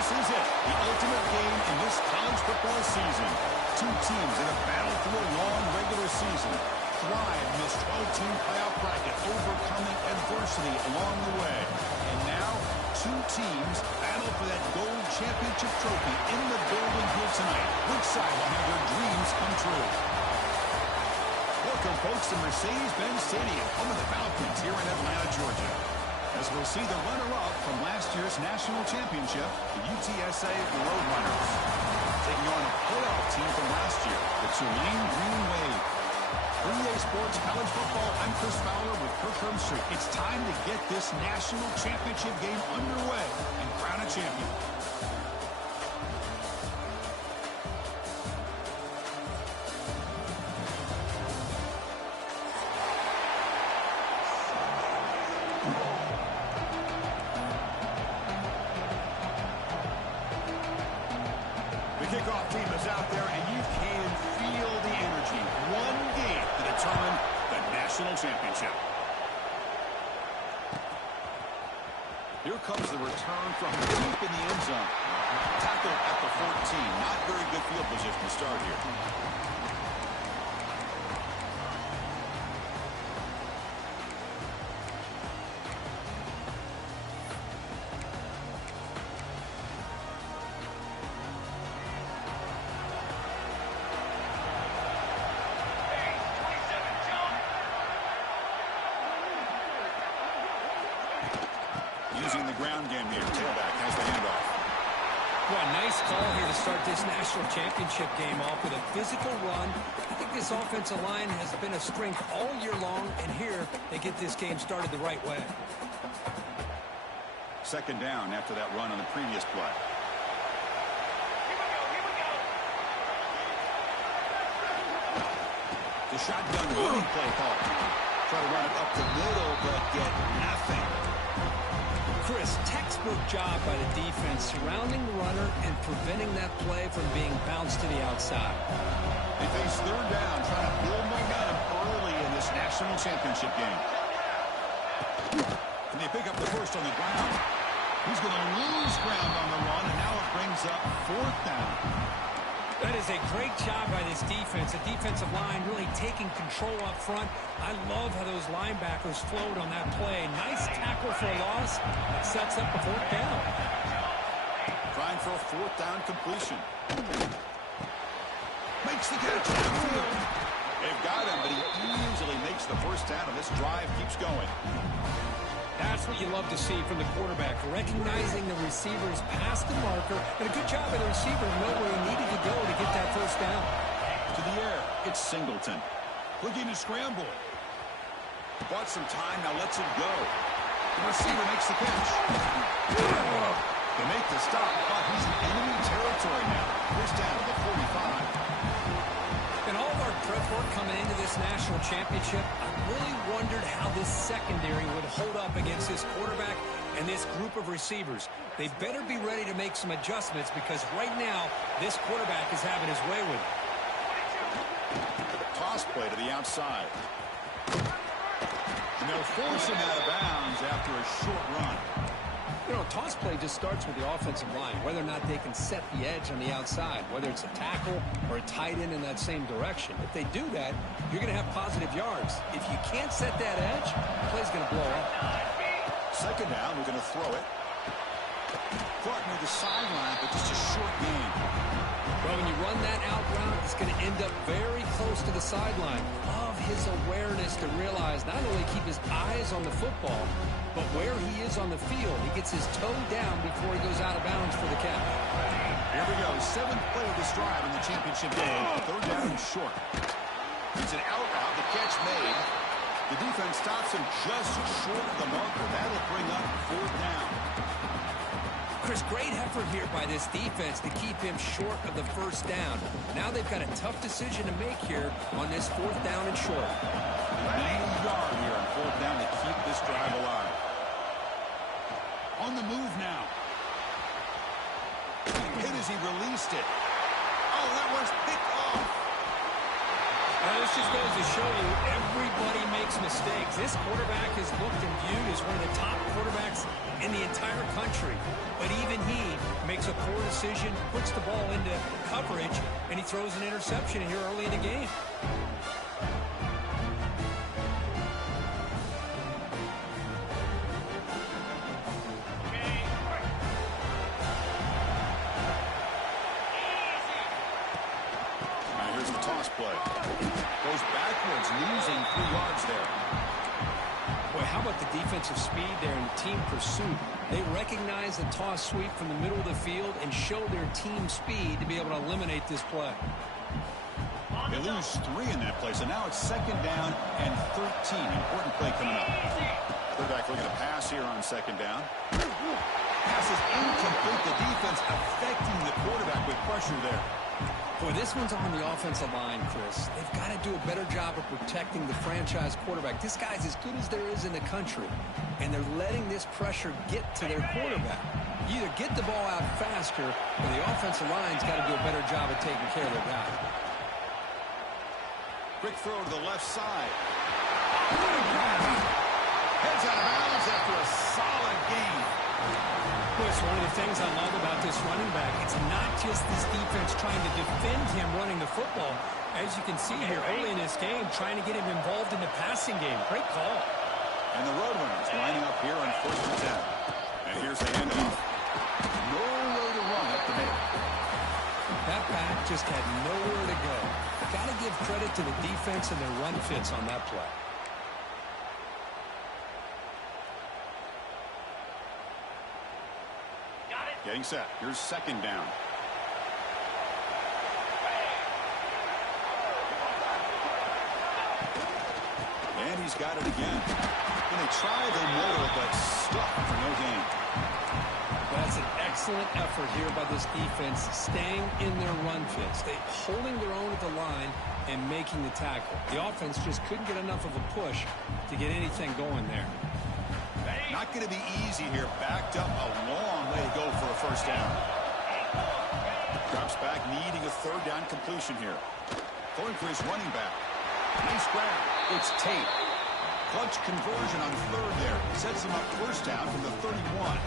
This is it, the ultimate game in this college football season. Two teams in a battle through a long regular season. Thrive in this 12-team playoff bracket, overcoming adversity along the way. And now, two teams battle for that gold championship trophy in the building here tonight. Which side will have their dreams come true? Welcome, folks, to Mercedes-Benz Stadium, home of the Falcons here in Atlanta, Georgia. As we'll see the runner-up from last year's national championship, the UTSA Roadrunners, taking on a playoff team from last year, the Tulane Green Wave. For EA Sports College Football, I'm Chris Fowler with Kirk Herbstreit. It's time to get this national championship game underway and crown a champion. Kickoff team is out there, and you can feel the energy. One game to determine the national championship. Here comes the return from deep in the end zone. Tackle at the 14. Not very good field position to start here. Using the ground game here. Tailback has the handoff. Well, nice call here to start this national championship game off with a physical run. I think this offensive line has been a strength all year long, and here they get this game started the right way. Second down after that run on the previous play. The shotgun running play call. Try to run it up the middle, but get nothing. Chris, textbook job by the defense surrounding the runner and preventing that play from being bounced to the outside. They face third down, trying to build momentum early in this national championship game. And they pick up the first on the ground. He's going to lose ground on the run, and now it brings up fourth down. That is a great job by this defense. The defensive line really taking control up front. I love how those linebackers flowed on that play. Nice tackle for a loss. It sets up the fourth down. Trying for a fourth down completion. Makes the catch downfield. They've got him, but he easily makes the first down, and this drive keeps going. That's what you love to see from the quarterback, recognizing the receivers past the marker, and a good job by the receiver to know where he needed to go to get that first down. To the air, it's Singleton. Looking to scramble. Bought some time, now lets it go. The receiver makes the catch. They make the stop, but he's in enemy territory now. First down to the 45. In all of our prep work coming into this national championship, I really wondered how this secondary would hold up against this quarterback and this group of receivers. They better be ready to make some adjustments because right now, this quarterback is having his way with it. Toss play to the outside. And they'll force him out of bounds after a short run. You know, toss play just starts with the offensive line, whether or not they can set the edge on the outside, whether it's a tackle or a tight end in that same direction. If they do that, you're going to have positive yards. If you can't set that edge, the play's going to blow up. Second down, we're going to throw it. Caught near the sideline, but just a short game. Well, when you run that out route, it's going to end up very close to the sideline. Love his awareness to realize not only keep his eyes on the football, but where he is on the field, he gets his toe down before he goes out of bounds for the catch. Here we go. Seventh play of this drive in the championship game. Third down and short. It's an out route. The catch made. The defense stops him just short of the marker. That'll bring up fourth down. Chris, great effort here by this defense to keep him short of the first down. Now they've got a tough decision to make here on this fourth down and short. 90 yard here on fourth down to keep this drive alive. On the move now. Hit as he released it. Oh, that was picked off. Now, this this just goes to show you everybody makes mistakes. This quarterback is looked and viewed as one of the top quarterbacks in the entire country. But even he makes a poor decision, puts the ball into coverage, and he throws an interception here early in the game. Play. Goes backwards, losing 3 yards there. Boy, how about the defensive speed there in the team pursuit? They recognize the toss sweep from the middle of the field and show their team speed to be able to eliminate this play. They lose 3 in that play, so now it's 2nd down and 13. Important play coming up. Quarterback looking to pass here on 2nd down. Pass is incomplete. The defense affecting the quarterback with pressure there. Boy, this one's on the offensive line, Chris. They've got to do a better job of protecting the franchise quarterback. This guy's as good as there is in the country, and they're letting this pressure get to their quarterback. You either get the ball out faster, or the offensive line's got to do a better job of taking care of their guy. Quick throw to the left side. Heads out of bounds after a solid gain. It's one of the things I love about this running back. It's not just this defense trying to defend him running the football. As you can see here early in this game, trying to get him involved in the passing game. Great call. And the Roadrunners lining up here on 1st and 10. And here's the handoff. Nowhere to run up the middle. That back just had nowhere to go. Got to give credit to the defense and their run fits on that play. Getting set. Here's 2nd down. And he's got it again. Going to try the middle, but stuck for no gain. That's an excellent effort here by this defense, staying in their run fits. They holding their own at the line and making the tackle. The offense just couldn't get enough of a push to get anything going there. Not going to be easy here. Backed up a long way to go for a 1st down. Drops back, needing a 3rd down completion here. Going for his running back. Nice grab. It's Tate. Clutch conversion on 3rd there. Sets him up 1st down from the 31.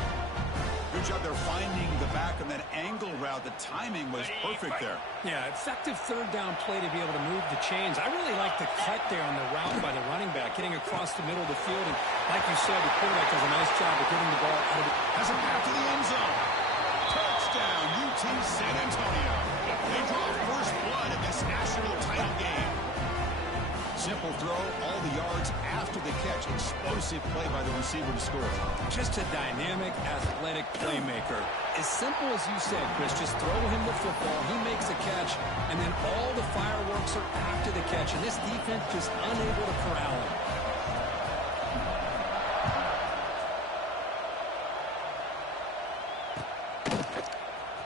Good job there finding the back of that angle route. The timing was perfect there. Yeah, effective 3rd down play to be able to move the chains. I really like the cut there on the route by the running back, getting across the middle of the field. And like you said, the quarterback does a nice job of getting the ball out of it. Has it back to the end zone. Touchdown, UT San Antonio. They draw 1st blood in this national title game. Simple throw, all the yards after the catch. Explosive play by the receiver to score. Just a dynamic, athletic playmaker. As simple as you said, Chris, just throw him the football, he makes a catch, and then all the fireworks are after the catch, and this defense just unable to corral him.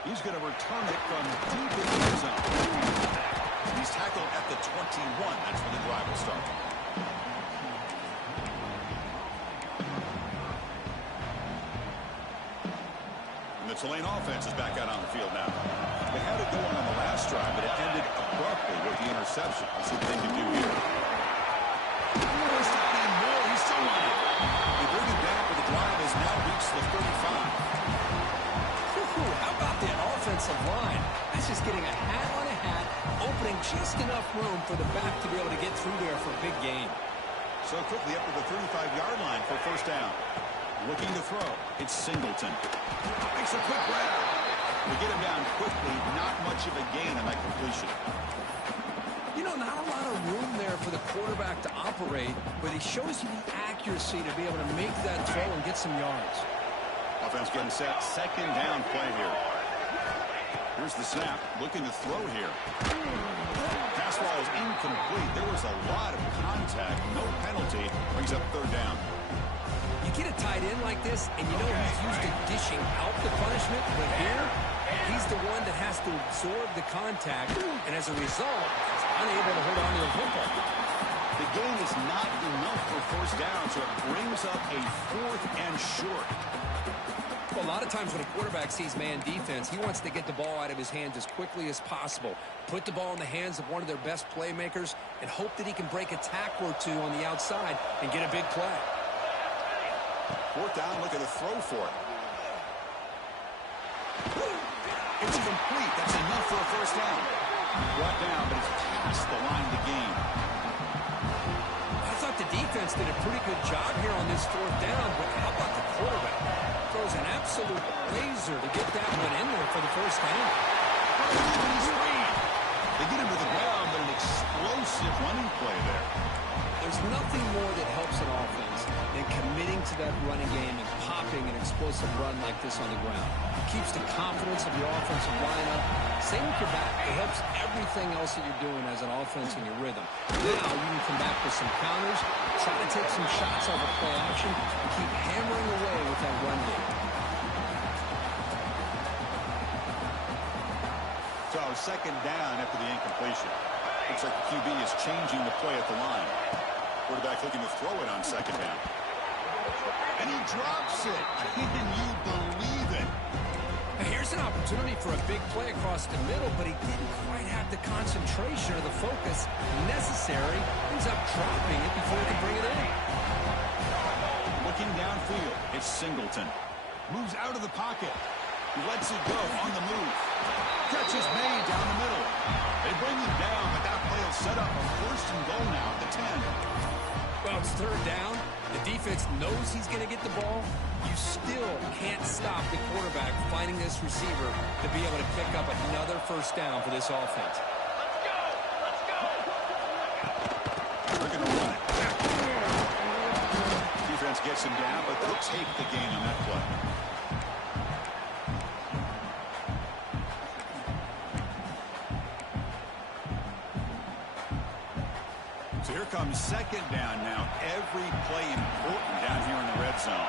He's going to return it from deep in the end zone. He's tackled at the 21. That's where the drive will start. And the Tulane offense is back out on the field now. They had it going on the last drive, but it ended abruptly with the interception. Let's see what they can do here. First down and more. He's still on it. They bring it back, but the drive has now reached the 35. How about that offensive line? That's just getting a hat on a hat, opening just enough room for the back to be able to get through there for a big gain. So quickly up to the 35-yard line for 1st down. Looking to throw. It's Singleton. Makes a quick grab. We get him down quickly. Not much of a gain on that completion. You know, not a lot of room there for the quarterback to operate, but he shows you the accuracy to be able to make that throw and get some yards. Offense getting set. 2nd down play here. Here's the snap. Looking to throw here. Pass ball is incomplete. There was a lot of contact. No penalty. Brings up 3rd down. You get a tight end like this, and you know he's used to dishing out the punishment, but here, he's the one that has to absorb the contact, and as a result, he's unable to hold on to the football. The gain is not enough for 1st down, so it brings up a 4th and short. Well, a lot of times when a quarterback sees man defense, he wants to get the ball out of his hands as quickly as possible, put the ball in the hands of one of their best playmakers, and hope that he can break a tackle or two on the outside and get a big play. Fourth down, look at the throw for it. It's complete. That's enough for a first down. Brought down, but it's past the line of the game. I thought the defense did a pretty good job here on this fourth down, but how about the quarterback? Throws an absolute laser to get that one in there for the first down. They get him to the ground, but an explosive running play there. There's nothing more that helps an offense than committing to that running game and popping an explosive run like this on the ground. It keeps the confidence of your offensive line up. Same with your back. It helps everything else that you're doing as an offense in your rhythm. Now you can come back with some counters, try to take some shots off of play action, and keep hammering away with that run game. So second down after the incompletion. Looks like the QB is changing the play at the line. Quarterback looking to throw it on second down. And he drops it. Can you believe it? Here's an opportunity for a big play across the middle, but he didn't quite have the concentration or the focus necessary. Ends up dropping it before he can bring it in. Looking downfield, it's Singleton. Moves out of the pocket. He lets it go on the move. Catch is made down the middle. They bring him down, but that play will set up a first and goal now at the 10. Well, it's third down. The defense knows he's going to get the ball. You still can't stop the quarterback finding this receiver to be able to pick up another first down for this offense. Let's go! They're going to run it. Defense gets him down, but they'll take the gain on that play. So here comes second down now. Every play important down here in the red zone.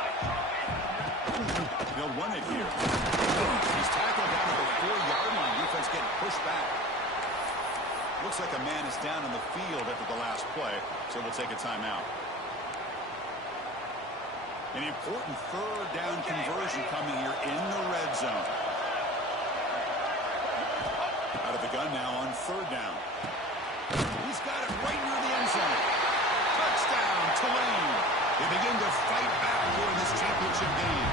They'll run it here. He's tackled down at the 4-yard line. Defense getting pushed back. Looks like a man is down in the field after the last play, so we'll take a timeout. An important third down conversion coming here in the red zone. Out of the gun now on third down. He's got it right near the end zone. Touchdown, Tulane. They begin to fight back here in this championship game.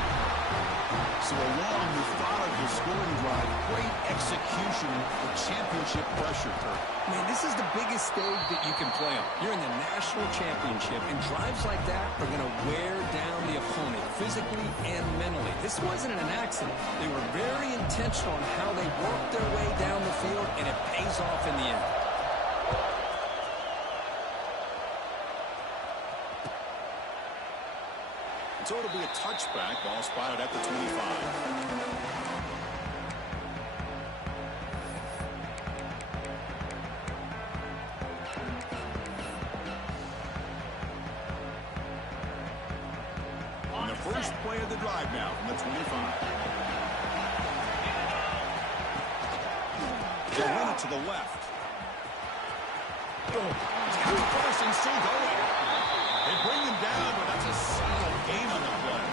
So a long, methodical scoring drive. Great execution with championship pressure, Kirk. Man, this is the biggest stage that you can play on. You're in the national championship, and drives like that are going to wear down the opponent physically and mentally. This wasn't an accident. They were very intentional on how they worked their way down the field, and it pays off in the end. So it'll be a touchback. Ball spotted at the 25. On the first play of the drive now from the 25. They'll run it to the left. He's got the first and still going. They bring him down, but that's a solid gain on the play.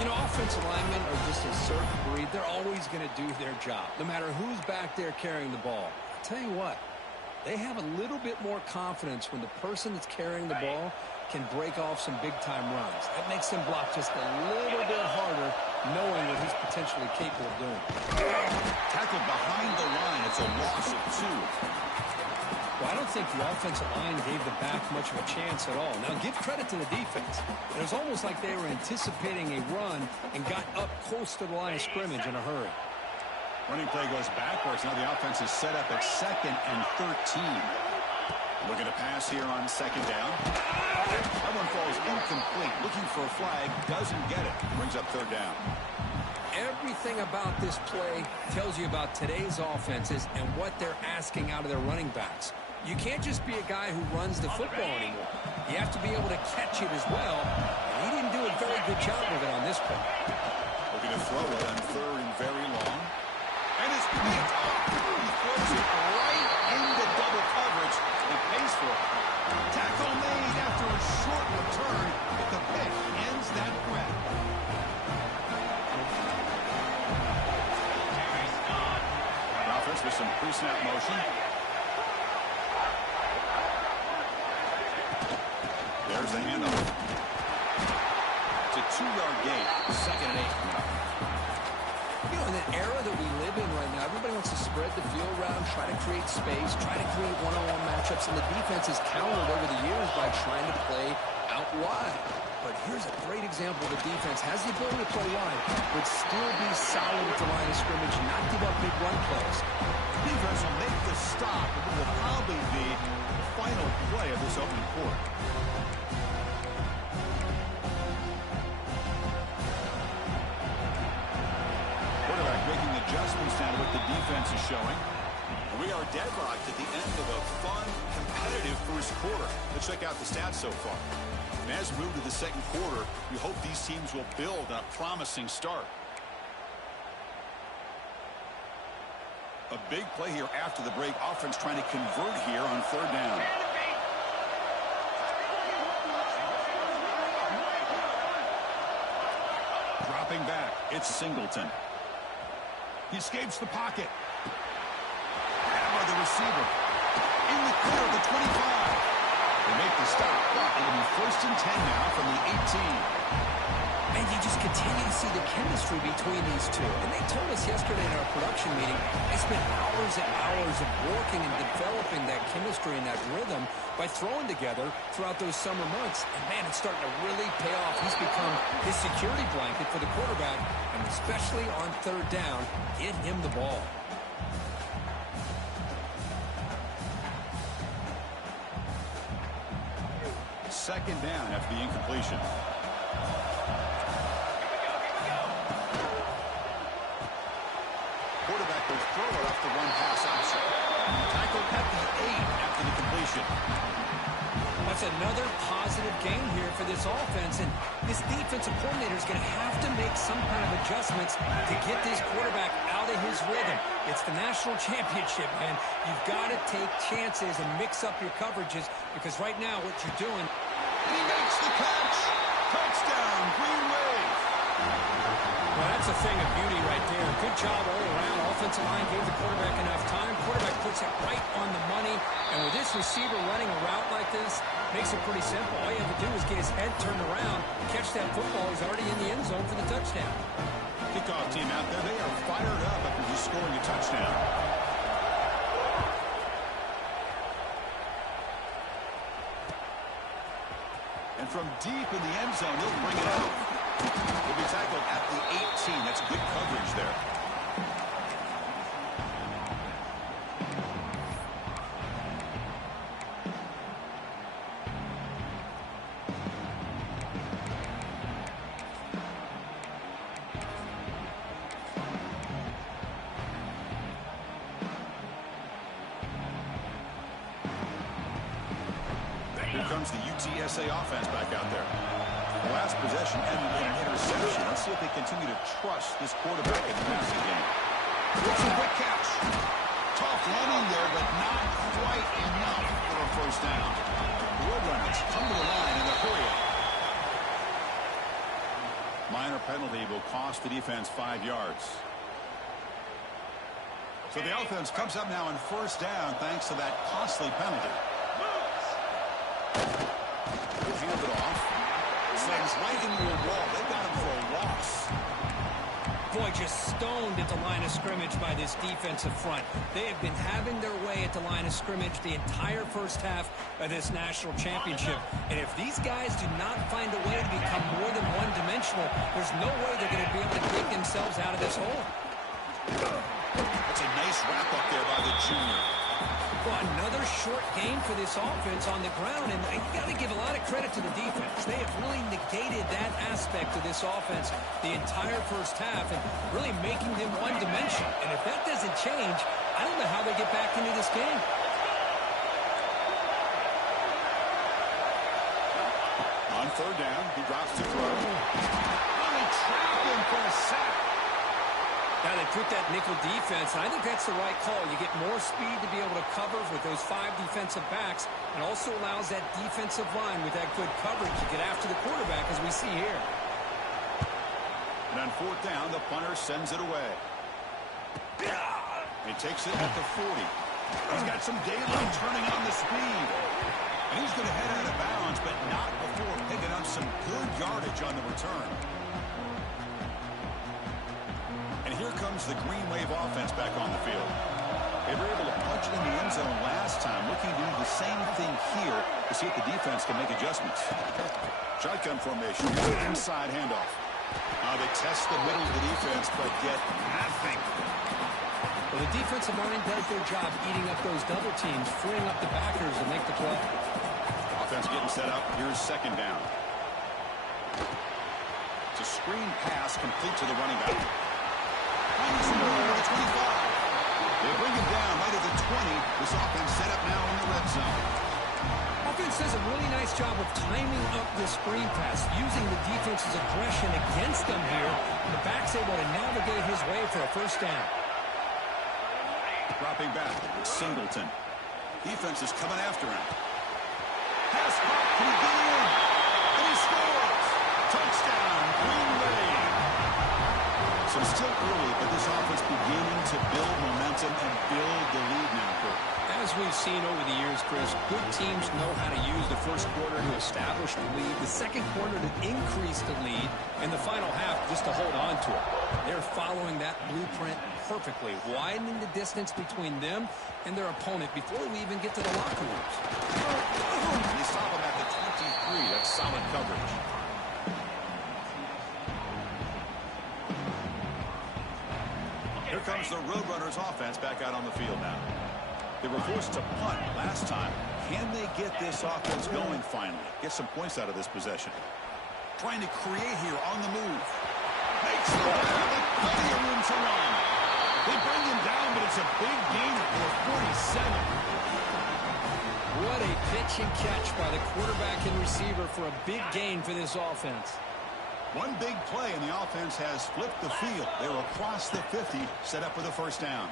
You know, offensive linemen are just a certain breed. They're always going to do their job, no matter who's back there carrying the ball. I'll tell you what, they have a little bit more confidence when the person that's carrying the ball can break off some big-time runs. That makes them block just a little bit harder, knowing what he's potentially capable of doing. Tackled behind the line. It's a loss of 2. Well, I don't think the offensive line gave the back much of a chance at all. Now, give credit to the defense. It was almost like they were anticipating a run and got up close to the line of scrimmage in a hurry. Running play goes backwards. Now the offense is set up at 2nd and 13. Looking to pass here on second down. That one falls incomplete. Looking for a flag. Doesn't get it. Brings up third down. Everything about this play tells you about today's offenses and what they're asking out of their running backs. You can't just be a guy who runs the football anymore. You have to be able to catch it as well, and he didn't do a very good job of it on this play. Looking to throw it on third and very long. And it's picked up. He throws it right into double coverage and pays for it. Tackle made after a short return, but the pick ends that threat. pre-snap motion. There's the handoff. It's a 2-yard gain. 2nd and 8 coming up. You know, in the era that we live in right now, everybody wants to spread the field around, try to create space, try to create one-on-one matchups, and the defense has countered over the years by trying to play out wide. But here's a great example of the defense has the ability to play wide, but still be solid at the line of scrimmage, not give up big run plays. The defense will make the stop, but it will probably be the final play of this opening quarter. Quarterback making adjustments now to what the defense is showing. We are deadlocked at the end of a fun, competitive first quarter. Let's check out the stats so far. And as we move to the second quarter, we hope these teams will build on a promising start. A big play here after the break. Offense trying to convert here on 3rd down. Dropping back, it's Singleton. He escapes the pocket. Grab by the receiver. In the clear of the 25. They make the stop, but it'll be 1st and 10 now from the 18. And you just continue to see the chemistry between these two. And they told us yesterday in our production meeting, they spent hours and hours of working and developing that chemistry and that rhythm by throwing together throughout those summer months. And, man, it's starting to really pay off. He's become his security blanket for the quarterback, and especially on 3rd down, get him the ball. 2nd down after the incompletion. Quarterback will throw it off the run pass option. Tackled at the 8 after the completion. That's another positive game here for this offense, and this defensive coordinator is going to have to make some kind of adjustments to get this quarterback out of his rhythm. It's the national championship, man. You've got to take chances and mix up your coverages, because right now what you're doing... He makes the catch. Touchdown, Green Wave. Well, that's a thing of beauty right there. Good job all around. Offensive line gave the quarterback enough time. Quarterback puts it right on the money. And with this receiver running a route like this, makes it pretty simple. All you have to do is get his head turned around, catch that football. He's already in the end zone for the touchdown. Kickoff team out there, they are fired up after just scoring a touchdown. And from deep in the end zone, he'll bring it out. He'll be tackled at the 18. That's good coverage there. Here comes the UTSA offense back out there. The last possession ended in an interception. Let's see if they continue to trust this quarterback in the passing game. It's a quick catch. Tough running there, but not quite enough for a 1st down. The Roadrunners come to the line in a hurry up. Minor penalty will cost the defense 5 yards. So the offense comes up now on 1st down thanks to that costly penalty. He'll hand it off. Slings right into a wall. They got him for a loss. Boy, just stoned at the line of scrimmage by this defensive front. They have been having their way at the line of scrimmage the entire first half of this national championship. And if these guys do not find a way to become more than one-dimensional, there's no way they're going to be able to dig themselves out of this hole. That's a nice wrap-up there by the junior. Well, another short game for this offense on the ground, and you got to give a lot of credit to the defense. They have really negated that aspect of this offense the entire first half and really making them one-dimensional. And if that doesn't change, I don't know how they get back into this game. On 3rd down, he drops to throw. Oh, they trap him for a sack. Now they put that nickel defense, and I think that's the right call. You get more speed to be able to cover with those 5 defensive backs, and also allows that defensive line with that good coverage to get after the quarterback, as we see here. And on 4th down, the punter sends it away. He takes it at the 40. He's got some daylight turning on the speed. And he's going to head out of bounds, but not before picking up some good yardage on the return. And here comes the Green Wave offense back on the field. They were able to punch it in the end zone last time, looking to do the same thing here to see if the defense can make adjustments. Shotgun formation, inside handoff. They test the middle of the defense, but get nothing. Well, the defensive line does their job eating up those double teams, freeing up the backers to make the play. Offense getting set up. Here's second down. It's a screen pass complete to the running back. Finds the ball at the 25. They bring him down right at the 20. This offense set up now in the red zone. Offense does a really nice job of timing up this screen pass, using the defense's aggression against them here. The back's able to navigate his way for a first down. Dropping back, it's Singleton. Defense is coming after him. Pass caught, can he get in? And he scores! Touchdown, Green Wave! So still early, but this offense beginning to build momentum and build the lead now, Kurt. As we've seen over the years, Chris, good teams know how to use the first quarter to establish the lead, the second quarter to increase the lead, and the final half just to hold on to it. They're following that blueprint perfectly, widening the distance between them and their opponent before we even get to the locker rooms. They stop him at the 23. That's solid coverage. Here comes the Roadrunners offense back out on the field now. They were forced to punt last time. Can they get this offense going finally? Get some points out of this possession. Trying to create here on the move. Makes the play with plenty of room to run. They bring him down, but it's a big gain for 47. What a pitch and catch by the quarterback and receiver for a big gain for this offense. One big play, and the offense has flipped the field. They're across the 50, set up with a first down.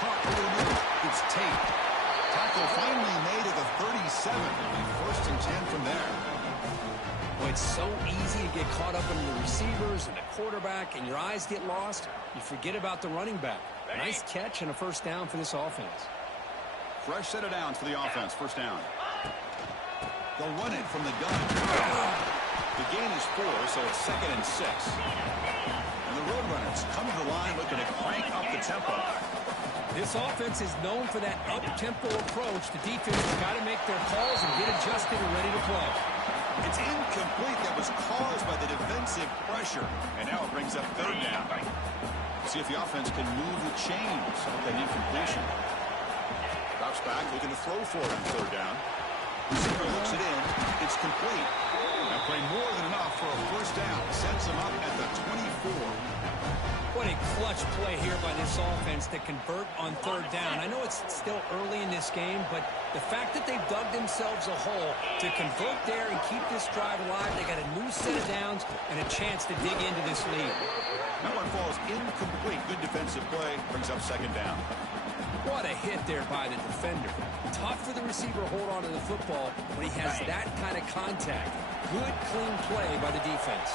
Caught over the middle. It's Tate. Tackle finally made at the 37. It'll be first and 10 from there. Well, it's so easy to get caught up in the receivers and the quarterback, and your eyes get lost. You forget about the running back. Nice catch and a first down for this offense. Fresh set of downs for the offense. First down. They'll run it from the gun. The gain is 4, so it's second and 6. And the Roadrunners come to the line looking to crank up the tempo. This offense is known for that up-tempo approach. The defense has got to make their calls and get adjusted and ready to play. It's incomplete. That was caused by the defensive pressure. And now it brings up third down. See if the offense can move the chains with that incompletion. Drops back, looking to throw for it on third down. Receiver looks it in. It's complete. That play more than enough for a first down. Sets him up at the 24. What a clutch play here by this offense to convert on third down. I know it's still early in this game, but the fact that they've dug themselves a hole to convert there and keep this drive alive, they got a new set of downs and a chance to dig into this lead. That one falls incomplete. Good defensive play. Brings up second down. What a hit there by the defender. Tough for the receiver to hold on to the football when he has that kind of contact. Good, clean play by the defense.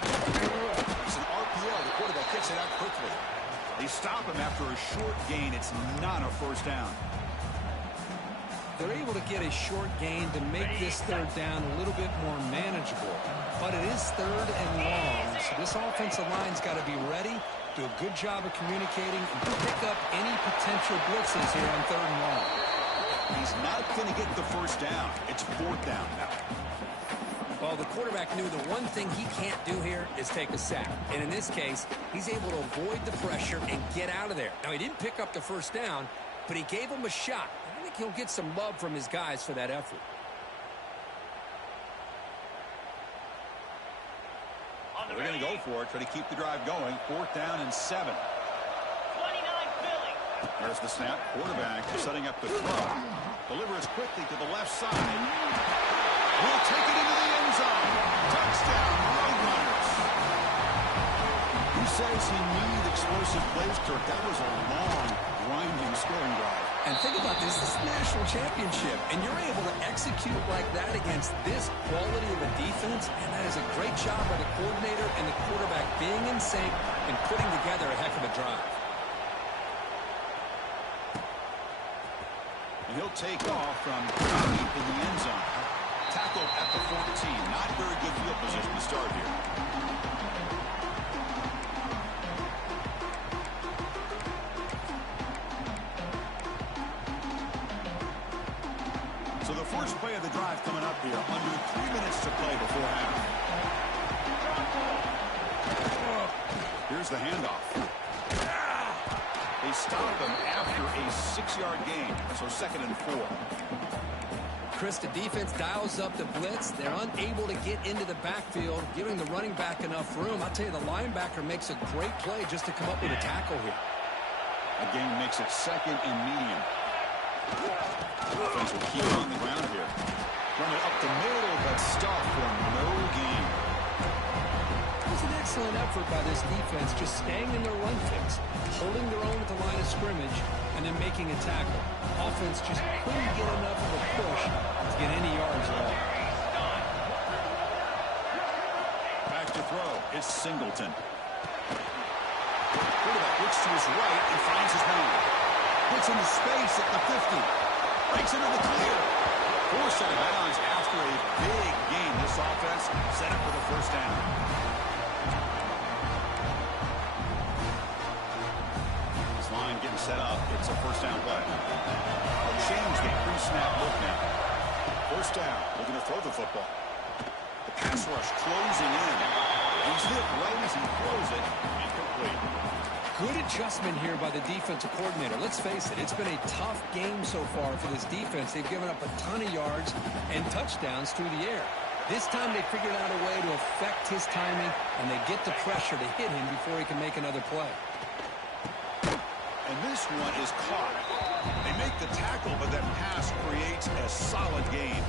It's an RPO. The quarterback gets it out quickly. They stop him after a short gain. It's not a first down. They're able to get a short gain to make this third down a little bit more manageable. But it is third and long, so this offensive line's got to be ready, do a good job of communicating, and pick up any potential blitzes here on third and long. He's not going to get the first down. It's fourth down now. Well, the quarterback knew the one thing he can't do here is take a sack. And in this case, he's able to avoid the pressure and get out of there. Now, he didn't pick up the first down, but he gave him a shot. I think he'll get some love from his guys for that effort. They're going to go for it, try to keep the drive going. Fourth down and 7. 29 Philly. There's the snap. Quarterback setting up the throw. Delivers quickly to the left side. Will take it into the end zone. Touchdown, Roadrunners. Who says he needed explosive plays, Kirk? That was a long, grinding scoring drive. And think about this. This is a national championship, and you're able to execute like that against this quality of a defense, and that is a great job by the coordinator and the quarterback being in sync and putting together a heck of a drive. And he'll take off from deep in the end zone. Tackled at the 14. Not very good field position to start here. So the first play of the drive coming up here. Under 3 minutes to play before half. Here's the handoff. They stop him after a 6-yard gain. So 2nd and 4. Chris, the defense dials up the blitz. They're unable to get into the backfield, giving the running back enough room. I'll tell you, the linebacker makes a great play just to come up with a tackle here. Again, makes it 2nd and medium. Offense will keep on the ground here. Run it up the middle, but stop for no gain. It was an excellent effort by this defense, just staying in their run fix, holding their own at the line of scrimmage, and then making a tackle. Offense just couldn't get enough of a push to get any yards at all. Back to throw. It's Singleton. Quarterback looks to his right and finds his man. Puts into space at the 50. Breaks into the clear. Forced out of bounds after a big game. This offense set up for the first down. This line getting set up. It's a first down play. They'll change the pre-snap look now. First down. Looking to throw the football. The pass rush closing in. He's hit right as he throws it. Incomplete. Good adjustment here by the defensive coordinator. Let's face it, it's been a tough game so far for this defense. They've given up a ton of yards and touchdowns through the air. This time they figured out a way to affect his timing, and they get the pressure to hit him before he can make another play. And this one is caught. They make the tackle, but that pass creates a solid gain.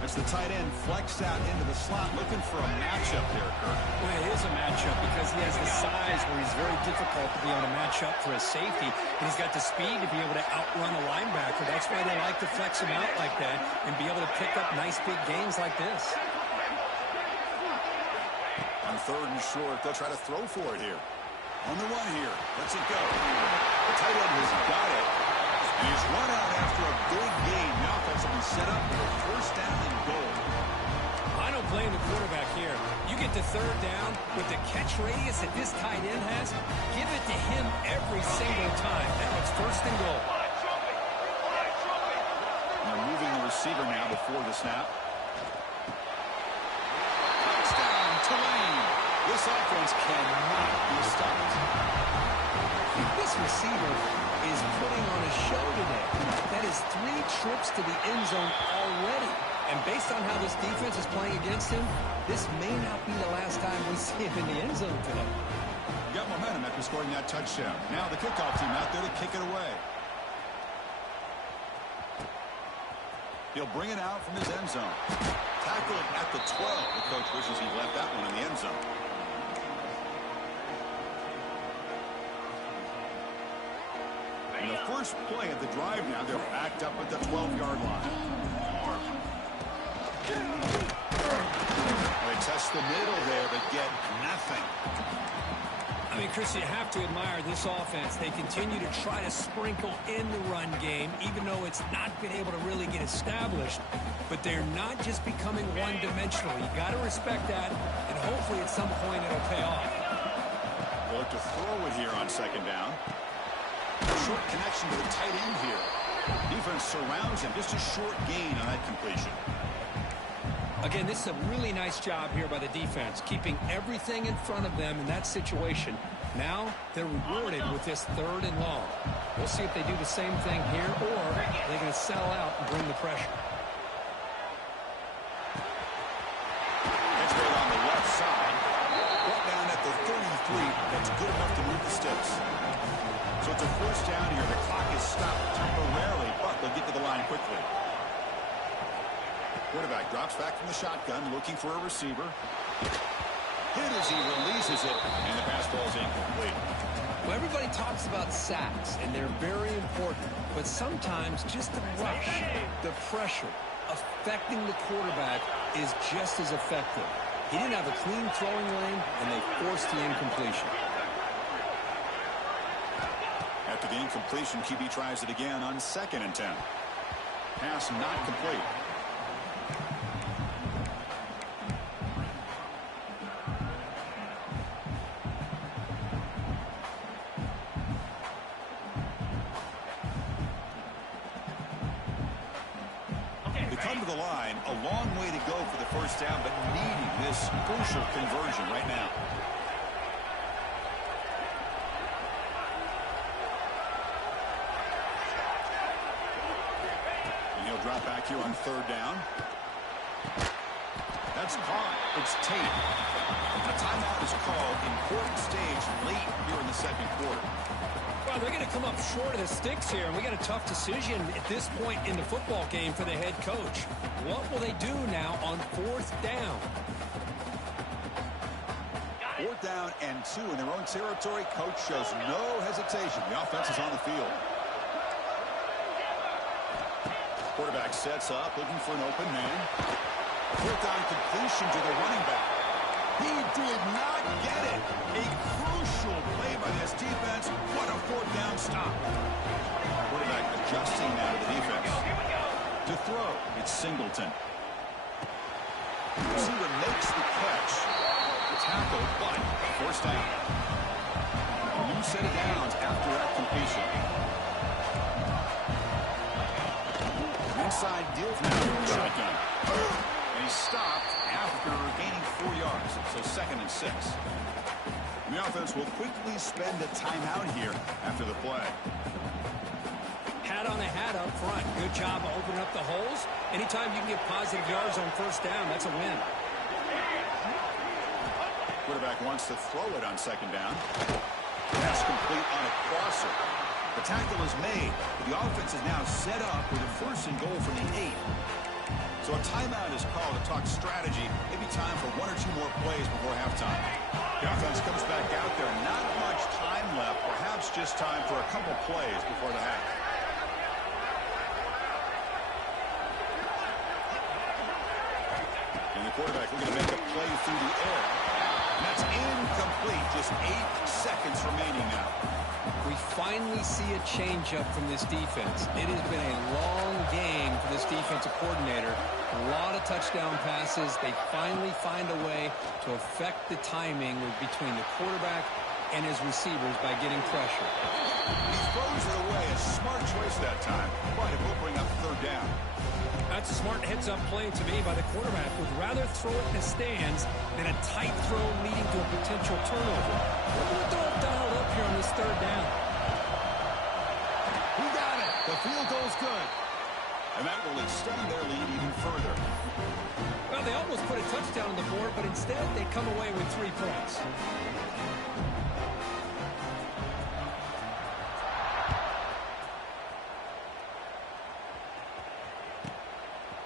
As the tight end flexed out into the slot, looking for a matchup there, Kurt. Well, it is a matchup because he has the size where he's very difficult to be able to match up for a safety, and he's got the speed to be able to outrun a linebacker. That's why they like to flex him out like that and be able to pick up nice big gains like this. On 3rd and short, they'll try to throw for it here. On the run here. Let's it go. The tight end has got it. And he's run out after a big gain. Now offensively set up for a first down and goal. I don't blame the quarterback here. You get to 3rd down with the catch radius that this tight end has, give it to him every single time. That was 1st and goal. They're moving the receiver now before the snap. Touchdown, Tulane. This offense cannot be stopped. This receiver is putting on a show today. That is 3 trips to the end zone already. And based on how this defense is playing against him, this may not be the last time we see him in the end zone today. Got momentum after scoring that touchdown. Now the kickoff team out there to kick it away. He'll bring it out from his end zone. Tackled at the 12. The coach wishes he left that one in the end zone. And the first play of the drive now, they're backed up at the 12-yard line. They test the middle there, but get nothing. I mean, Chris, you have to admire this offense. They continue to try to sprinkle in the run game, even though it's not been able to really get established. But they're not just becoming one-dimensional. You got to respect that, and hopefully at some point it'll pay off. They'll look to throw it here on 2nd down. Short connection to the tight end here. Defense surrounds him. Just a short gain on that completion. Again, this is a really nice job here by the defense, keeping everything in front of them in that situation. Now they're rewarded with this 3rd and long. We'll see if they do the same thing here, or they're going to sell out and bring the pressure. It's right on the left side. Brought down at the 33. That's good enough to move the sticks. So it's a first down here. The clock is stopped temporarily, but they'll get to the line quickly. Quarterback drops back from the shotgun, looking for a receiver. Hit as he releases it, and the pass ball is incomplete. Well, everybody talks about sacks, and they're very important. But sometimes just the rush, the pressure, affecting the quarterback is just as effective. He didn't have a clean throwing lane, and they forced the incompletion. After the incompletion, QB tries it again on 2nd and 10. Pass not complete. They come to the line, a long way to go for the first down, but needing this crucial conversion right now. Drop back here on 3rd down. That's caught. It's Tate. A timeout is called. Important stage late here in the 2nd quarter. Well, they're going to come up short of the sticks here, and we got a tough decision at this point in the football game for the head coach. What will they do now on 4th down? 4th down and 2 in their own territory. Coach shows no hesitation. The offense is on the field. Quarterback sets up, looking for an open man. 4th down completion to the running back. He did not get it. A crucial play by this defense. What a 4th down stop. Quarterback adjusting now to the defense. To throw, it's Singleton. Receiver makes the catch. The tackle, but 1st down. A new set of downs after that completion. Inside deal now, shotgun. And he stopped after gaining 4 yards, so 2nd and 6. And the offense will quickly spend a timeout here after the play. Hat on a hat up front. Good job of opening up the holes. Anytime you can get positive yards on 1st down, that's a win. Quarterback wants to throw it on 2nd down. Pass complete on a crosser. The tackle is made. The offense is now set up with a 1st and goal from the 8. So a timeout is called to talk strategy. Maybe time for 1 or 2 more plays before halftime. The offense comes back out there. Not much time left. Perhaps just time for a couple plays before the half. And the quarterback looking to make a play through the air. And that's incomplete. Just 8 seconds remaining now. We finally see a change-up from this defense. It has been a long game for this defensive coordinator. A lot of touchdown passes. They finally find a way to affect the timing between the quarterback and his receivers by getting pressure. He throws it away. A smart choice that time, but it will bring up 3rd down. That's a smart heads-up play to me by the quarterback. Would rather throw it in the stands than a tight throw leading to a potential turnover. We're going to throw it dialed up here on this 3rd down. He got it. The field goal's good. And that will extend their lead even further. Well, they almost put a touchdown on the board, but instead they come away with 3 points.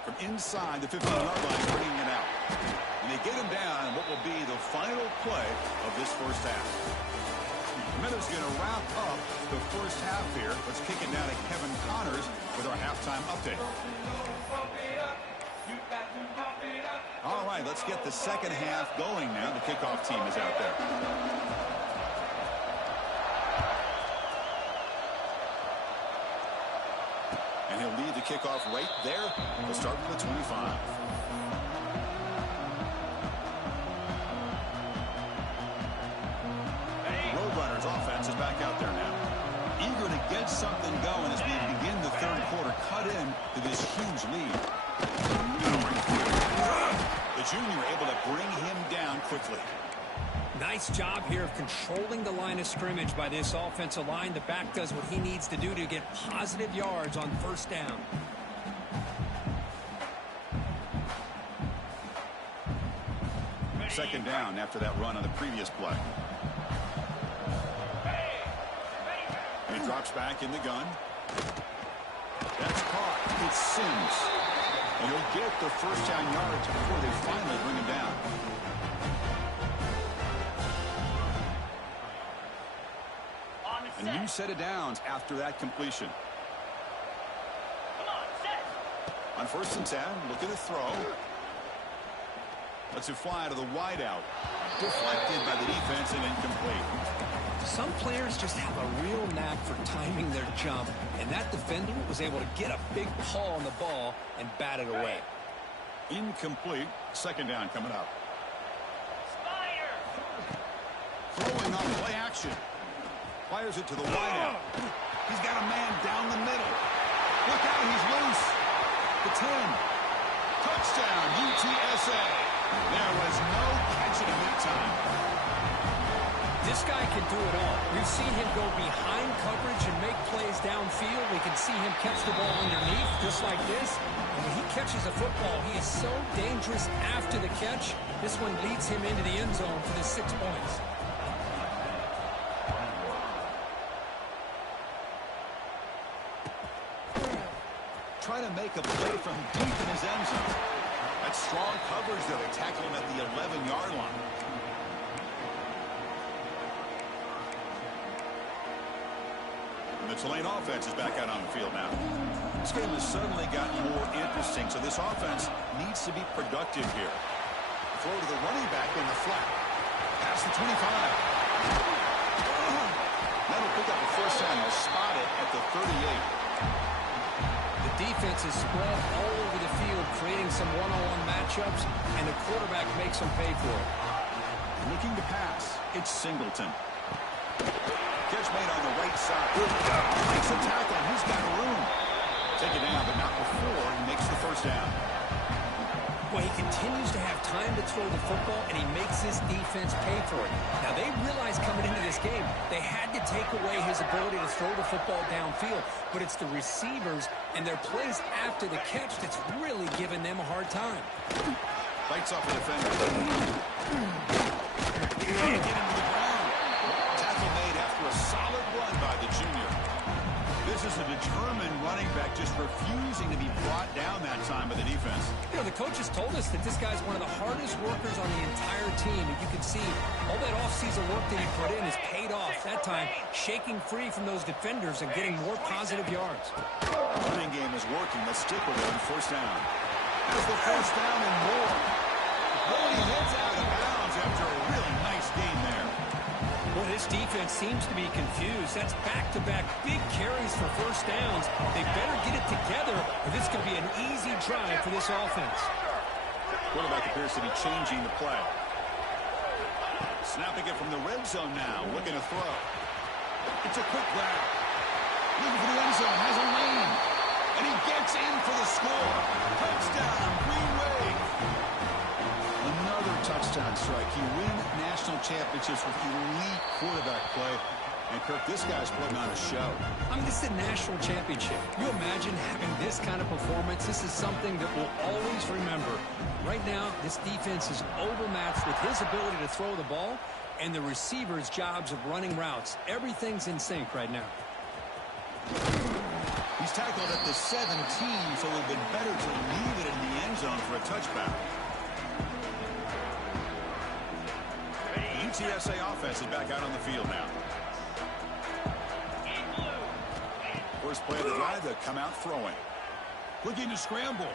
From inside the 15-yard line, bringing it out. And they get him down in what will be the final play of this 1st half. Miller's going to wrap up the 1st half here. Let's kick it down to Kevin Connors with our halftime update. All right, let's get the 2nd half going now. The kickoff team is out there. And he'll lead the kickoff right there. We'll start with the 25. Roadrunners offense is back out there now. Eager to get something going as we begin the 3rd quarter. Cut in to this huge lead. The junior able to bring him down quickly. Nice job here of controlling the line of scrimmage by this offensive line. The back does what he needs to do to get positive yards on 1st down. Second down after that run on the previous play. And he drops back in the gun. That's caught. It's Sims. And he'll get the 1st down yards before they finally bring him down. A new set of downs after that completion. Come on, set. On 1st and 10, looking to throw. Lets it fly to the wideout. Deflected by the defense and incomplete. Some players just have a real knack for timing their jump, and that defender was able to get a big paw on the ball and bat it away. Incomplete. Second down coming up. Spider. Throwing on play action. Fires it to the wideout. He's got a man down the middle. Look out, he's loose. The 10. Touchdown, UTSA. There was no catching him that time. This guy can do it all. We've seen him go behind coverage and make plays downfield. We can see him catch the ball underneath, just like this. And when he catches a football, he is so dangerous after the catch. This one leads him into the end zone for the 6 points. Trying to make a play from deep in his end zone. That's strong coverage there. They tackle him at the 11-yard line. And the Tulane offense is back out on the field now. This game has suddenly gotten more interesting, so this offense needs to be productive here. Throw to the running back in the flat. Past the 25. That'll pick up a first down. They'll spot it at the 38. The defense is spread all over the field, creating some one-on-one matchups, and the quarterback makes them pay for it. Looking to pass. It's Singleton. Catch made on the right side. Makes a tackle. He's got room. Take it down, but not before he makes the first down. Well, he continues to have time to throw the football, and he makes his defense pay for it. Now, they realized coming into this game, they had to take away his ability to throw the football downfield, but it's the receivers and their plays after the catch that's really giving them a hard time. Bites off the defender. Can't get him to the ground. Tackle made after a solid run by the junior. This is a determined running back just refusing to be brought down that time by the defense. You know, the coaches told us that this guy's one of the hardest workers on the entire team, and you can see all that offseason work that he put in has paid off. That time, shaking free from those defenders and getting more positive yards. Running game is working. Let's stick with it on first down. Has the first down and more. Brody heads out of bounds after a really nice game there. Well, this defense seems to be confused. That's back-to-back big carries for first downs. They better get it together, or this could be an easy drive for this offense. Quarterback appears to be changing the play. Snapping it from the red zone now, looking to throw. It's a quick grab. Looking for the end zone, has a lane. And he gets in for the score. Touchdown, Green Wave. Another touchdown strike. You win national championships with elite quarterback play. And, Kirk, this guy's putting on a show. I mean, this is a national championship. You imagine having this kind of performance? This is something that we'll always remember. Right now, this defense is overmatched with his ability to throw the ball and the receivers' jobs of running routes. Everything's in sync right now. He's tackled at the 17, so it would have been better to leave it in the end zone for a touchback. The UTSA offense is back out on the field now. First play of the drive, they'll come out throwing. Looking to scramble.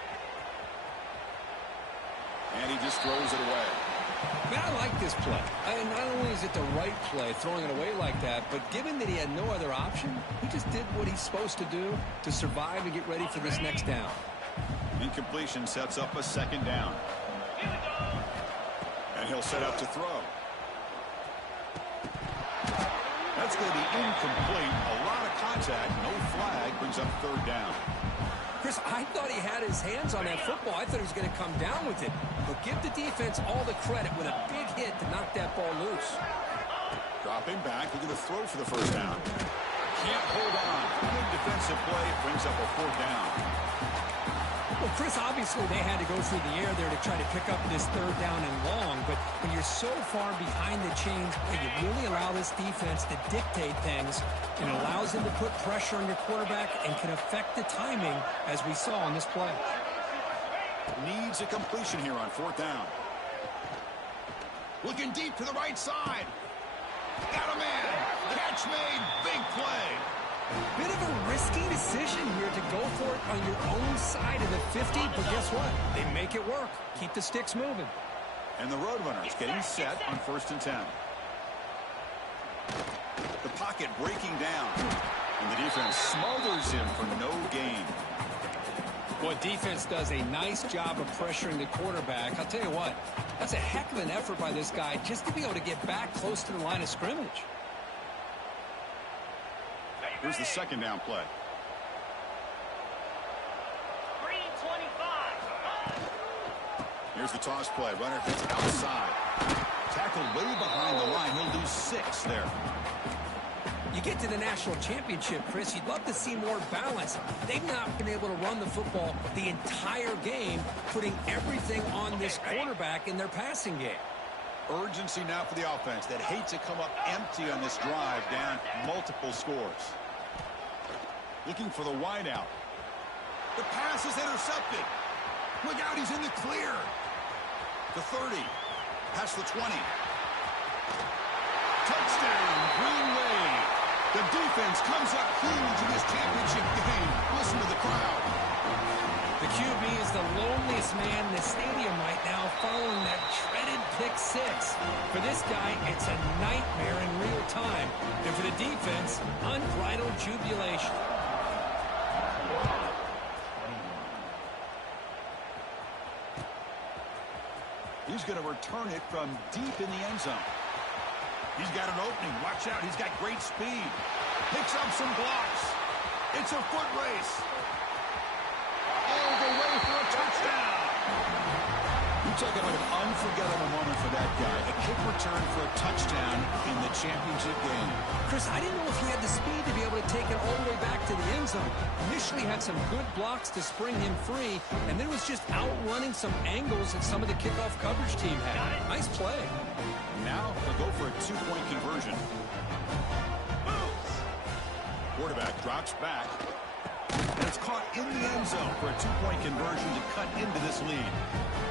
And he just throws it away. Man, I like this play. Not only is it the right play, throwing it away like that, but given that he had no other option, he just did what he's supposed to do to survive and get ready for this next down. Incompletion sets up a second down. And he'll set up to throw. That's going to be incomplete. A lot of contact, no flag, brings up third down. Chris, I thought he had his hands on that football. I thought he was going to come down with it. But give the defense all the credit with a big hit to knock that ball loose. Dropping back, looking to throw for the first down. Can't hold on. Good defensive play, brings up a fourth down. Well, Chris, obviously they had to go through the air there to try to pick up this third down and long, but when you're so far behind the chains, you really allow this defense to dictate things, and it allows them to put pressure on your quarterback and can affect the timing, as we saw on this play. Needs a completion here on fourth down. Looking deep to the right side. Got a man. Catch made. Big play. Bit of a risky decision here to go for it on your own side of the 50, but guess what? They make it work. Keep the sticks moving. And the Roadrunners getting set on 1st and 10. The pocket breaking down. And the defense smothers him for no gain. Well, defense does a nice job of pressuring the quarterback. I'll tell you what, that's a heck of an effort by this guy just to be able to get back close to the line of scrimmage. Here's the 2nd down play. Green 25. Here's the toss play. Runner hits outside. Tackled way behind the line. He'll lose 6 there. You get to the national championship, Chris, you'd love to see more balance. They've not been able to run the football the entire game, putting everything on this quarterback in their passing game. Urgency now for the offense that hates to come up empty on this drive, down multiple scores. Looking for the wideout. The pass is intercepted. Look out, he's in the clear. The 30. Past the 20. Touchdown, Green Wave. The defense comes up huge in this championship game. Listen to the crowd. The QB is the loneliest man in the stadium right now following that shredded pick 6. For this guy, it's a nightmare in real time. And for the defense, unbridled jubilation. He's going to return it from deep in the end zone. He's got an opening. Watch out. He's got great speed. Picks up some blocks. It's a foot race. All the way for a touchdown. You talk about an unforgettable moment for that guy. A kick return for a touchdown in the championship game. Chris, I didn't know if he had the speed to be able to take it all the way back to the end zone. Initially had some good blocks to spring him free, and then was just outrunning some angles that some of the kickoff coverage team had. Nice play. Now they'll go for a 2-point conversion. Quarterback drops back. And it's caught in the end zone for a 2-point conversion to cut into this lead.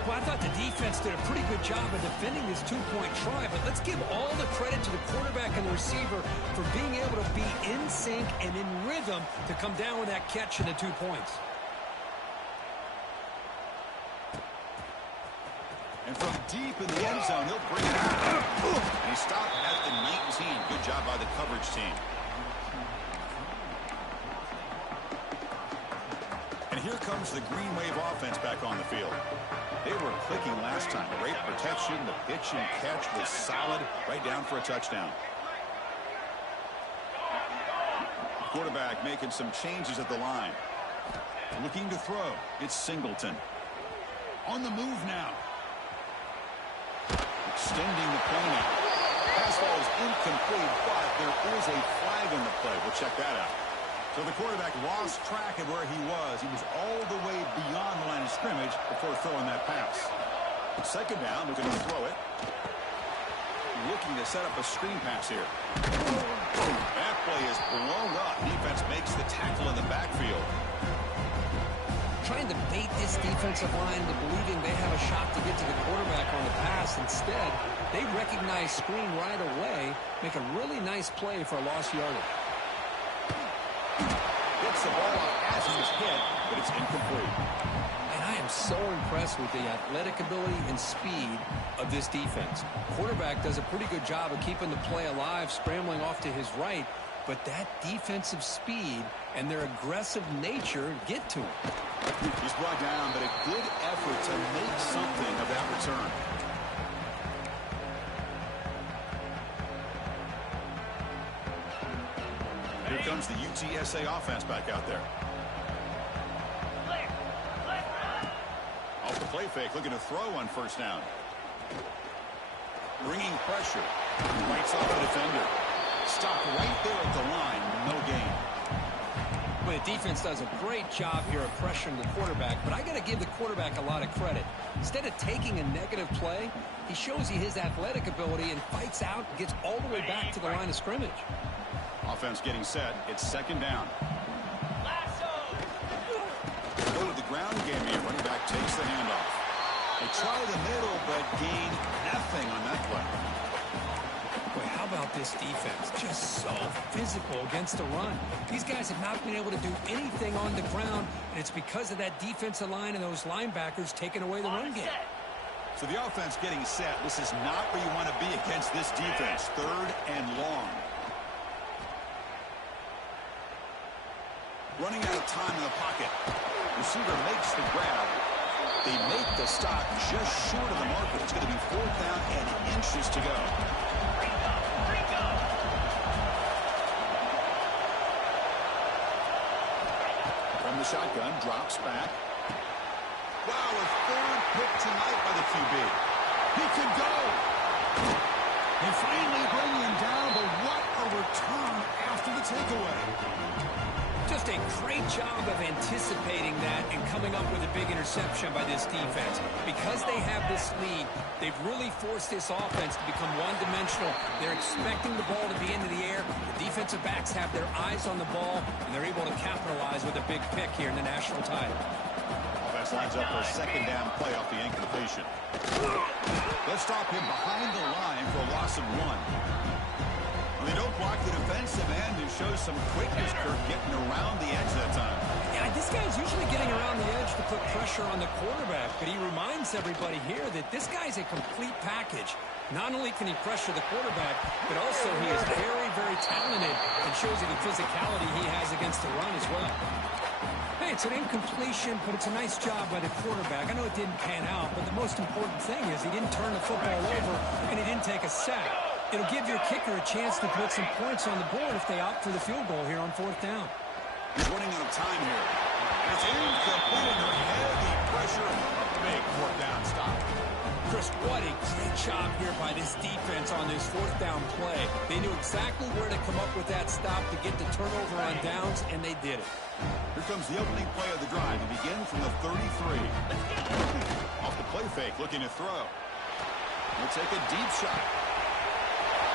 Well, I thought the defense did a pretty good job of defending this 2-point try, but let's give all the credit to the quarterback and the receiver for being able to be in sync and in rhythm to come down with that catch and the 2 points. And from deep in the end zone, he'll bring it out. And he stopped at the 19. Good job by the coverage team. And here comes the Green Wave offense back on the field. They were clicking last time. Great protection. The pitch and catch was solid. Right down for a touchdown. Quarterback making some changes at the line. Looking to throw. It's Singleton. On the move now. Extending the play now. Pass ball is incomplete, but there is a flag on the play. We'll check that out. So the quarterback lost track of where he was. He was all the way beyond the line of scrimmage before throwing that pass. 2nd down, looking to throw it. Looking to set up a screen pass here. That play is blown up. Defense makes the tackle in the backfield. Trying to bait this defensive line into believing they have a shot to get to the quarterback on the pass. Instead, they recognize screen right away, make a really nice play for a lost yardage. Gets the ball off as he was hit, but it's incomplete. And I am so impressed with the athletic ability and speed of this defense. Quarterback does a pretty good job of keeping the play alive, scrambling off to his right, but that defensive speed and their aggressive nature get to him. He's brought down, but a good effort to make something of that return. Here comes the UTSA offense back out there. Off the play fake, looking to throw on 1st down. Bringing pressure. Bites off the defender. Stopped right there at the line. No gain. Well, the defense does a great job here of pressuring the quarterback, but I got to give the quarterback a lot of credit. Instead of taking a negative play, he shows you his athletic ability and fights out and gets all the way back to the line of scrimmage. Offense getting set. It's 2nd down. Go to the ground game here. Running back takes the handoff. They try the middle, but gain nothing on that play. Boy, how about this defense? Just so physical against the run. These guys have not been able to do anything on the ground, and it's because of that defensive line and those linebackers taking away the run game. So the offense getting set. This is not where you want to be against this defense. 3rd and long. Running out of time in the pocket. Receiver makes the grab. They make the stop just short of the marker. It's going to be 4th down and inches to go. From the shotgun, drops back. Wow, a 3rd pick tonight by the QB. He could go. They finally bring him down, but what a return after the takeaway. Just a great job of anticipating that and coming up with a big interception by this defense. Because they have this lead, they've really forced this offense to become one-dimensional. They're expecting the ball to be into the air. The defensive backs have their eyes on the ball, and they're able to capitalize with a big pick here in the national title. Offense lines up for a 2nd down play off the incompletion. Let's stop him behind the line for a loss of 1. They don't block the defensive end and show some quickness, Kirk, getting around the edge that time. Yeah, this guy's usually getting around the edge to put pressure on the quarterback, but he reminds everybody here that this guy's a complete package. Not only can he pressure the quarterback, but also he is very, very talented and shows you the physicality he has against the run as well. Hey, it's an incompletion, but it's a nice job by the quarterback. I know it didn't pan out, but the most important thing is he didn't turn the football over and he didn't take a sack. It'll give your kicker a chance to put some points on the board if they opt for the field goal here on 4th down. He's running out of time here. It's incomplete under heavy pressure. A big 4th down stop. Chris, what a great job here by this defense on this 4th down play. They knew exactly where to come up with that stop to get the turnover on downs, and they did it. Here comes the opening play of the drive. They begin from the 33. Off the play fake, looking to throw. He'll take a deep shot.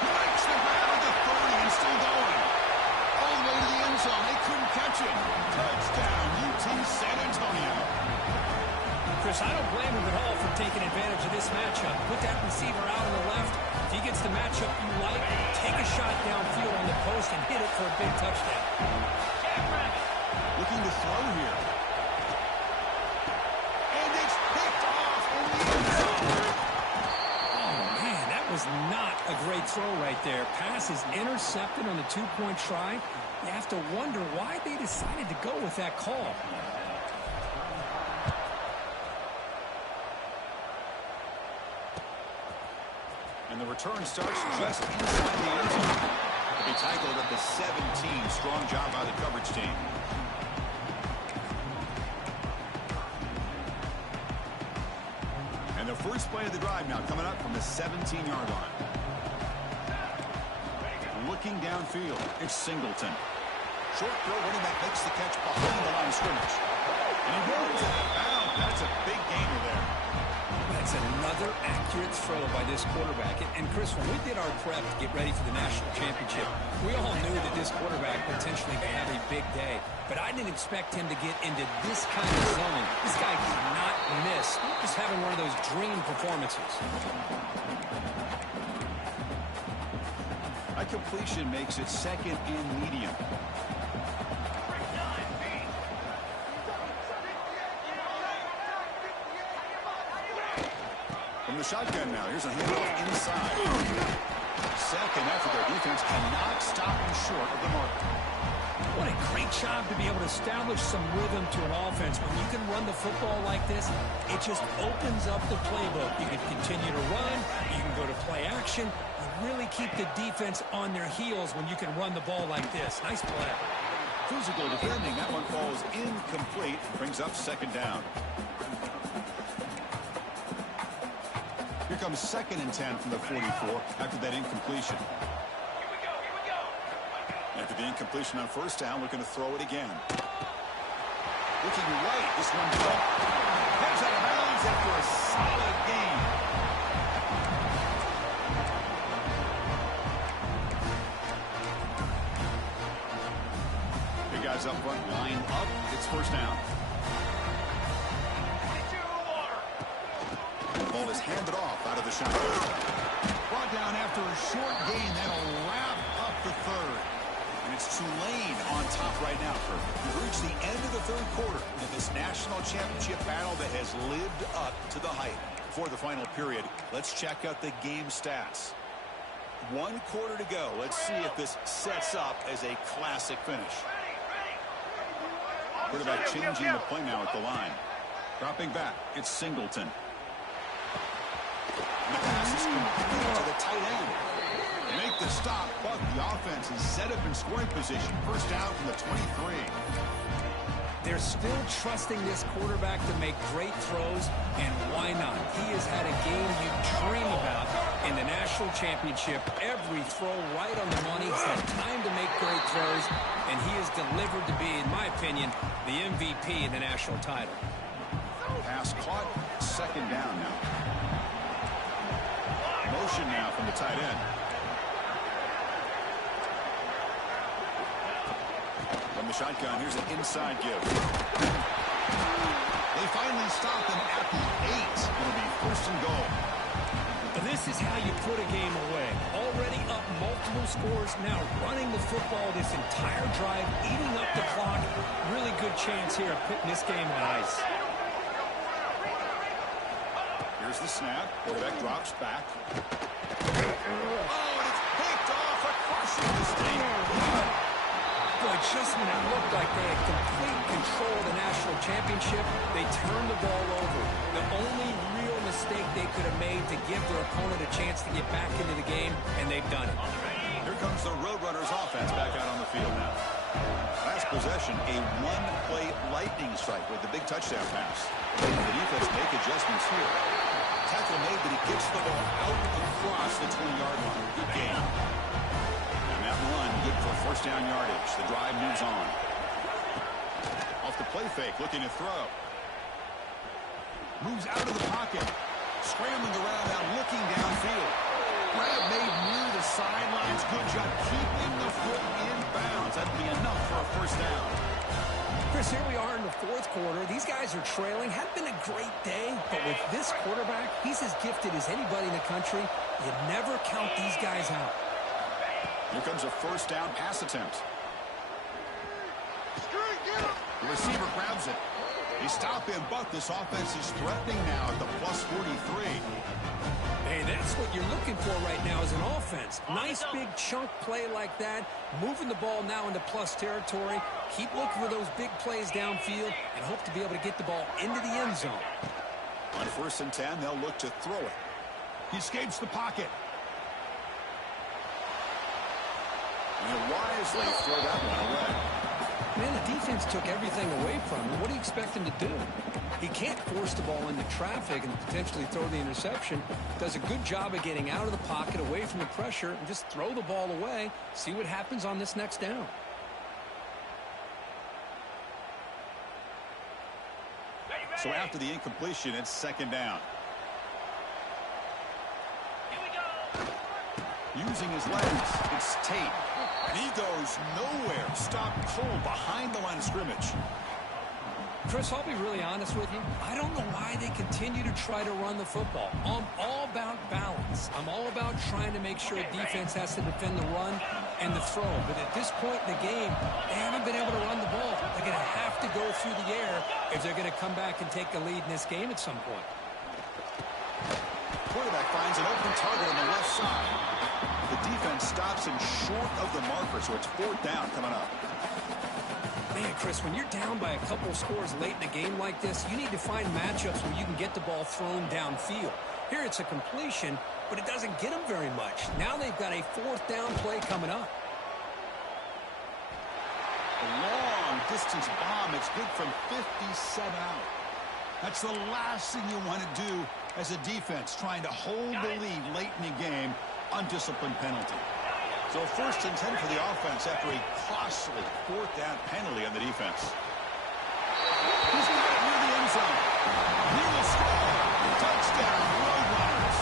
He makes the grab at the 30 and still going. All the way to the end zone. They couldn't catch him. Touchdown, UT San Antonio. Chris, I don't blame him at all for taking advantage of this matchup. Put that receiver out on the left. If he gets the matchup you like, take a shot downfield on the post and hit it for a big touchdown. Looking to throw here. And it's picked off in the end zone. Oh, man, that was not a great throw right there. Pass is intercepted on the 2-point try. You have to wonder why they decided to go with that call. And the return starts just inside the end zone. He tackled at the 17. Strong job by the coverage team. And the first play of the drive now coming up from the 17-yard line. Looking downfield, it's Singleton. Short throw, running back makes the catch behind the line of scrimmage. And he runs it out. That's a big gainer there. That's another accurate throw by this quarterback. And Chris, when we did our prep to get ready for the national championship, we all knew that this quarterback potentially could have a big day. But I didn't expect him to get into this kind of zone. This guy cannot miss. Just having one of those dream performances. A completion makes it 2nd and medium. From the shotgun now, here's a handoff inside. 2nd effort, their defense cannot stop him short of the mark. What a great job to be able to establish some rhythm to an offense. When you can run the football like this, it just opens up the playbook. You can continue to run, you can go to play action, you really keep the defense on their heels when you can run the ball like this. Nice play. Physical defending, that one falls incomplete, brings up 2nd down. Here comes 2nd and 10 from the 44 after that incompletion. After the incompletion on 1st down, looking to throw it again. Looking right, this one heads out of bounds after a solid game. Big guys up front, line up, it's 1st down. Ball is handed off out of the shotgun. Brought down after a short gain. That'll wrap up the 3rd. And it's Tulane on top right now. We've reached the end of the 3rd quarter in this national championship battle that has lived up to the hype. before the final period. Let's check out the game stats. 1 quarter to go. Let's see if this sets up as a classic finish. Quarterback changing the play now at the line. Dropping back, it's Singleton. And the pass is complete to the tight end. They make the stop, but the offense is set up in scoring position. First down from the 23. They're still trusting this quarterback to make great throws, and why not? He has had a game you dream about in the national championship. Every throw right on the money. He's had time to make great throws, and he has delivered to be, in my opinion, the MVP in the national title. Pass caught, second down now. Motion now from the tight end. From the shotgun, here's an inside give. They finally stop him at the 8. It'll be first and goal. And this is how you put a game away. Already up multiple scores, now running the football this entire drive, eating up the clock. Really good chance here of putting this game on ice. Here's the snap. Quarterback drops back. Oh, and it's picked off. A crushing mistake. Boy, just when it looked like they had complete control of the national championship, they turned the ball over. The only real mistake they could have made to give their opponent a chance to get back into the game, and they've done it. Here comes the Roadrunners offense back out on the field now. Last possession, a one-play lightning strike with the big touchdown pass. The defense make adjustments here. Tackle made, but he gets the ball out across the 20-yard line. Good game. And that run, good for first down yardage. The drive moves on. Off the play fake, looking to throw. Moves out of the pocket. Scrambling around now, looking downfield. Grab made near the sidelines. Good job keeping the foot in bounds. That'd be enough for a first down. Chris, here we are in the 4th quarter. These guys are trailing. Hadn't been a great day, but with this quarterback, he's as gifted as anybody in the country. You never count these guys out. Here comes a first down pass attempt. The receiver grabs it. They stop him, but this offense is threatening now at the plus 43. Hey, that's what you're looking for right now as an offense. Nice big chunk play like that. Moving the ball now into plus territory. Keep looking for those big plays downfield and hope to be able to get the ball into the end zone. On 1st and 10, they'll look to throw it. He escapes the pocket. And he'll wisely throw that one away. Man, the defense took everything away from him. What do you expect him to do? He can't force the ball into traffic and potentially throw the interception. Does a good job of getting out of the pocket, away from the pressure, and just throw the ball away. See what happens on this next down. So after the incompletion, it's second down. Using his legs, it's Tate. And he goes nowhere. Stopped cold behind the line of scrimmage. Chris, I'll be really honest with you. I don't know why they continue to try to run the football. I'm all about balance. I'm all about trying to make sure defense has to defend the run and the throw. But at this point in the game, they haven't been able to run the ball. They're going to have to go through the air if they're going to come back and take a lead in this game at some point. Quarterback finds an open target on the left side. The defense stops him short of the marker, so it's 4th down coming up. Man, Chris, when you're down by a couple of scores late in a game like this, you need to find matchups where you can get the ball thrown downfield. Here it's a completion, but it doesn't get them very much. Now they've got a 4th down play coming up. A long distance bomb. It's good from 57 out. That's the last thing you want to do as a defense, trying to hold the lead late in the game. Undisciplined penalty. So 1st and 10 for the offense after a costly 4th down penalty on the defense. He's got it near the end zone. He will score. Touchdown, Roadrunners.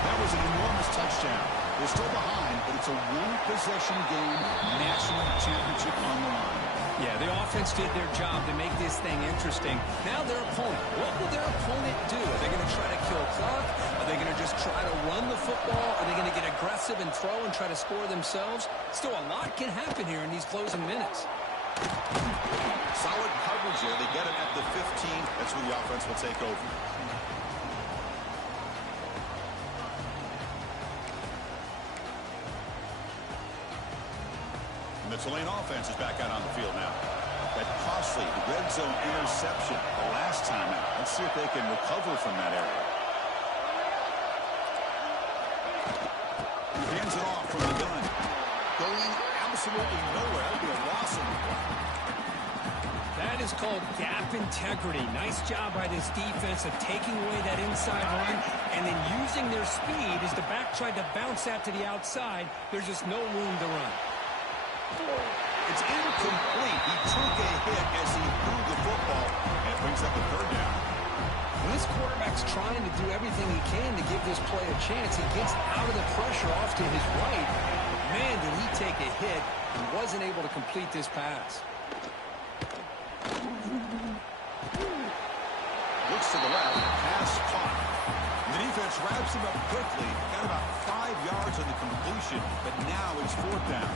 That was an enormous touchdown. They're still behind, but it's a one-possession game, national championship on the line. Yeah, the offense did their job to make this thing interesting. Now their opponent. What will their opponent do? Are they going to try to kill clock? Are they going to just try to run the football? Are they going to get aggressive and throw and try to score themselves? Still, a lot can happen here in these closing minutes. Solid coverage there. They get it at the 15. That's where the offense will take over. the Tulane offense is back out on the field now. That costly red zone interception the last time out. Let's see if they can recover from that area. He hands it off from the gun. Going absolutely nowhere. That'll be a loss on the play. That is called gap integrity. Nice job by this defense of taking away that inside run and then using their speed as the back tried to bounce that to the outside. There's just no room to run. It's incomplete. He took a hit as he threw the football, and it brings up a third down. When this quarterback's trying to do everything he can to give this play a chance, he gets out of the pressure off to his right. Man, did he take a hit and wasn't able to complete this pass. Looks to the left, pass caught. The defense wraps him up quickly. Got about 5 yards on the completion, but now it's fourth down.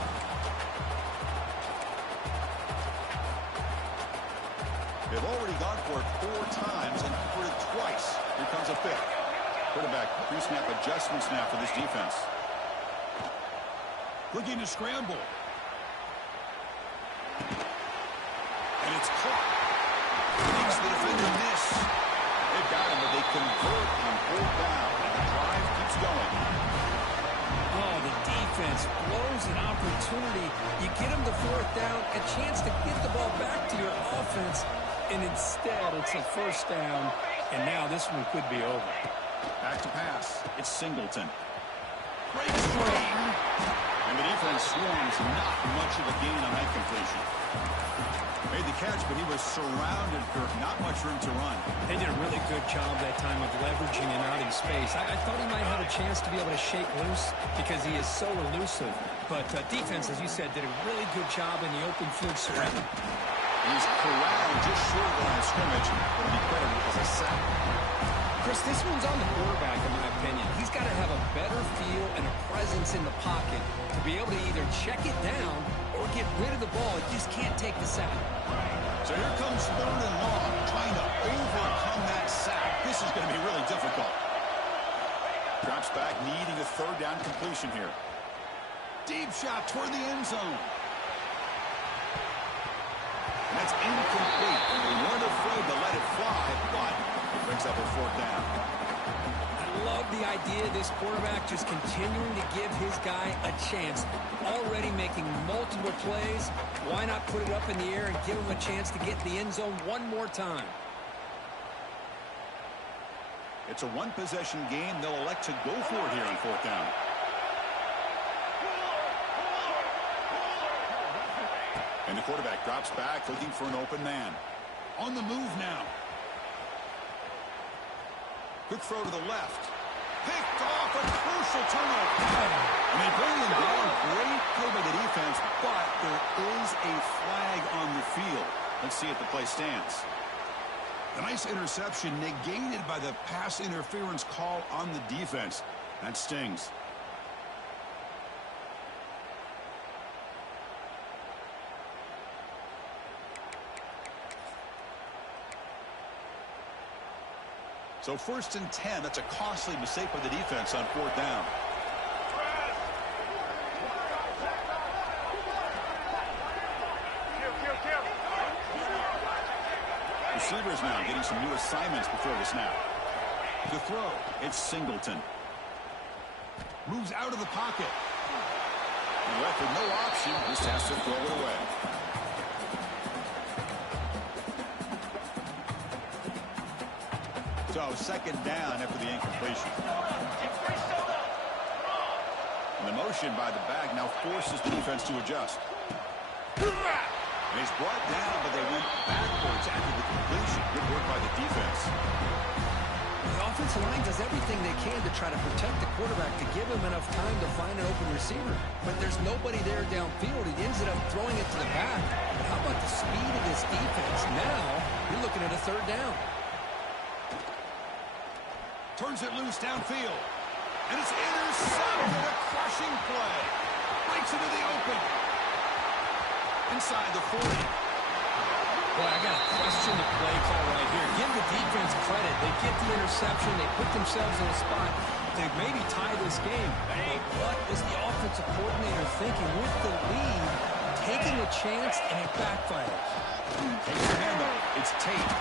They've already gone for it 4 times and for it twice. Here comes a fifth. Quarterback pre-snap adjustments now for this defense. Looking to scramble. And it's caught. Makes the defender miss. They've got him, but they convert on fourth down. And the drive keeps going. Oh, the defense blows an opportunity. You get them to fourth down, a chance to get the ball back to your offense, and instead it's a first down, and now this one could be over. Back to pass. It's Singleton. Breaks free. And the defense swarms not much of a gain on that completion. Made the catch, but he was surrounded for not much room to run. They did a really good job that time of leveraging him out in space. I thought he might have a chance to be able to shake loose because he is so elusive. But defense, as you said, did a really good job in the open field surround. He's corralled just short of the line of scrimmage, but he credited as a sack. Chris, this one's on the quarterback, in my opinion. He's got to have a better feel and a presence in the pocket to be able to either check it down or get rid of the ball. He just can't take the sack. So here comes third and long, trying to overcome that sack. This is going to be really difficult. Drops back, needing a third down completion here. Deep shot toward the end zone. And that's incomplete. They weren't afraid to let it fly, but it brings up a fourth down. I love the idea of this quarterback just continuing to give his guy a chance. Already making multiple plays. Why not put it up in the air and give him a chance to get in the end zone one more time? It's a one-possession game. They'll elect to go for it here on fourth down. And the quarterback drops back, looking for an open man. On the move now. Quick throw to the left. Picked off, a crucial turnover. And they bring him down. Great play by the defense, but there is a flag on the field. Let's see if the play stands. A nice interception negated by the pass interference call on the defense. That stings. So 1st and 10, that's a costly mistake by the defense on fourth down. Receivers now getting some new assignments before the snap. The throw, it's Singleton. Moves out of the pocket. And left with no option, just has to throw it away. So 2nd down after the incompletion. And the motion by the back now forces the defense to adjust. And he's brought down, but they went backwards after the completion. Good work by the defense. The offensive line does everything they can to try to protect the quarterback to give him enough time to find an open receiver. But there's nobody there downfield. He ends up throwing it to the back. But how about the speed of this defense? Now you're looking at a third down. Turns it loose downfield. And it's intercepted. A crushing play. Breaks into the open. Inside the 40. Boy, I got to question the play call right here. Give the defense credit. They get the interception. They put themselves in a spot to maybe tie this game. But what was the offensive coordinator thinking with the lead to taking a chance, and it backfires. Takes the handoff. It's Tate.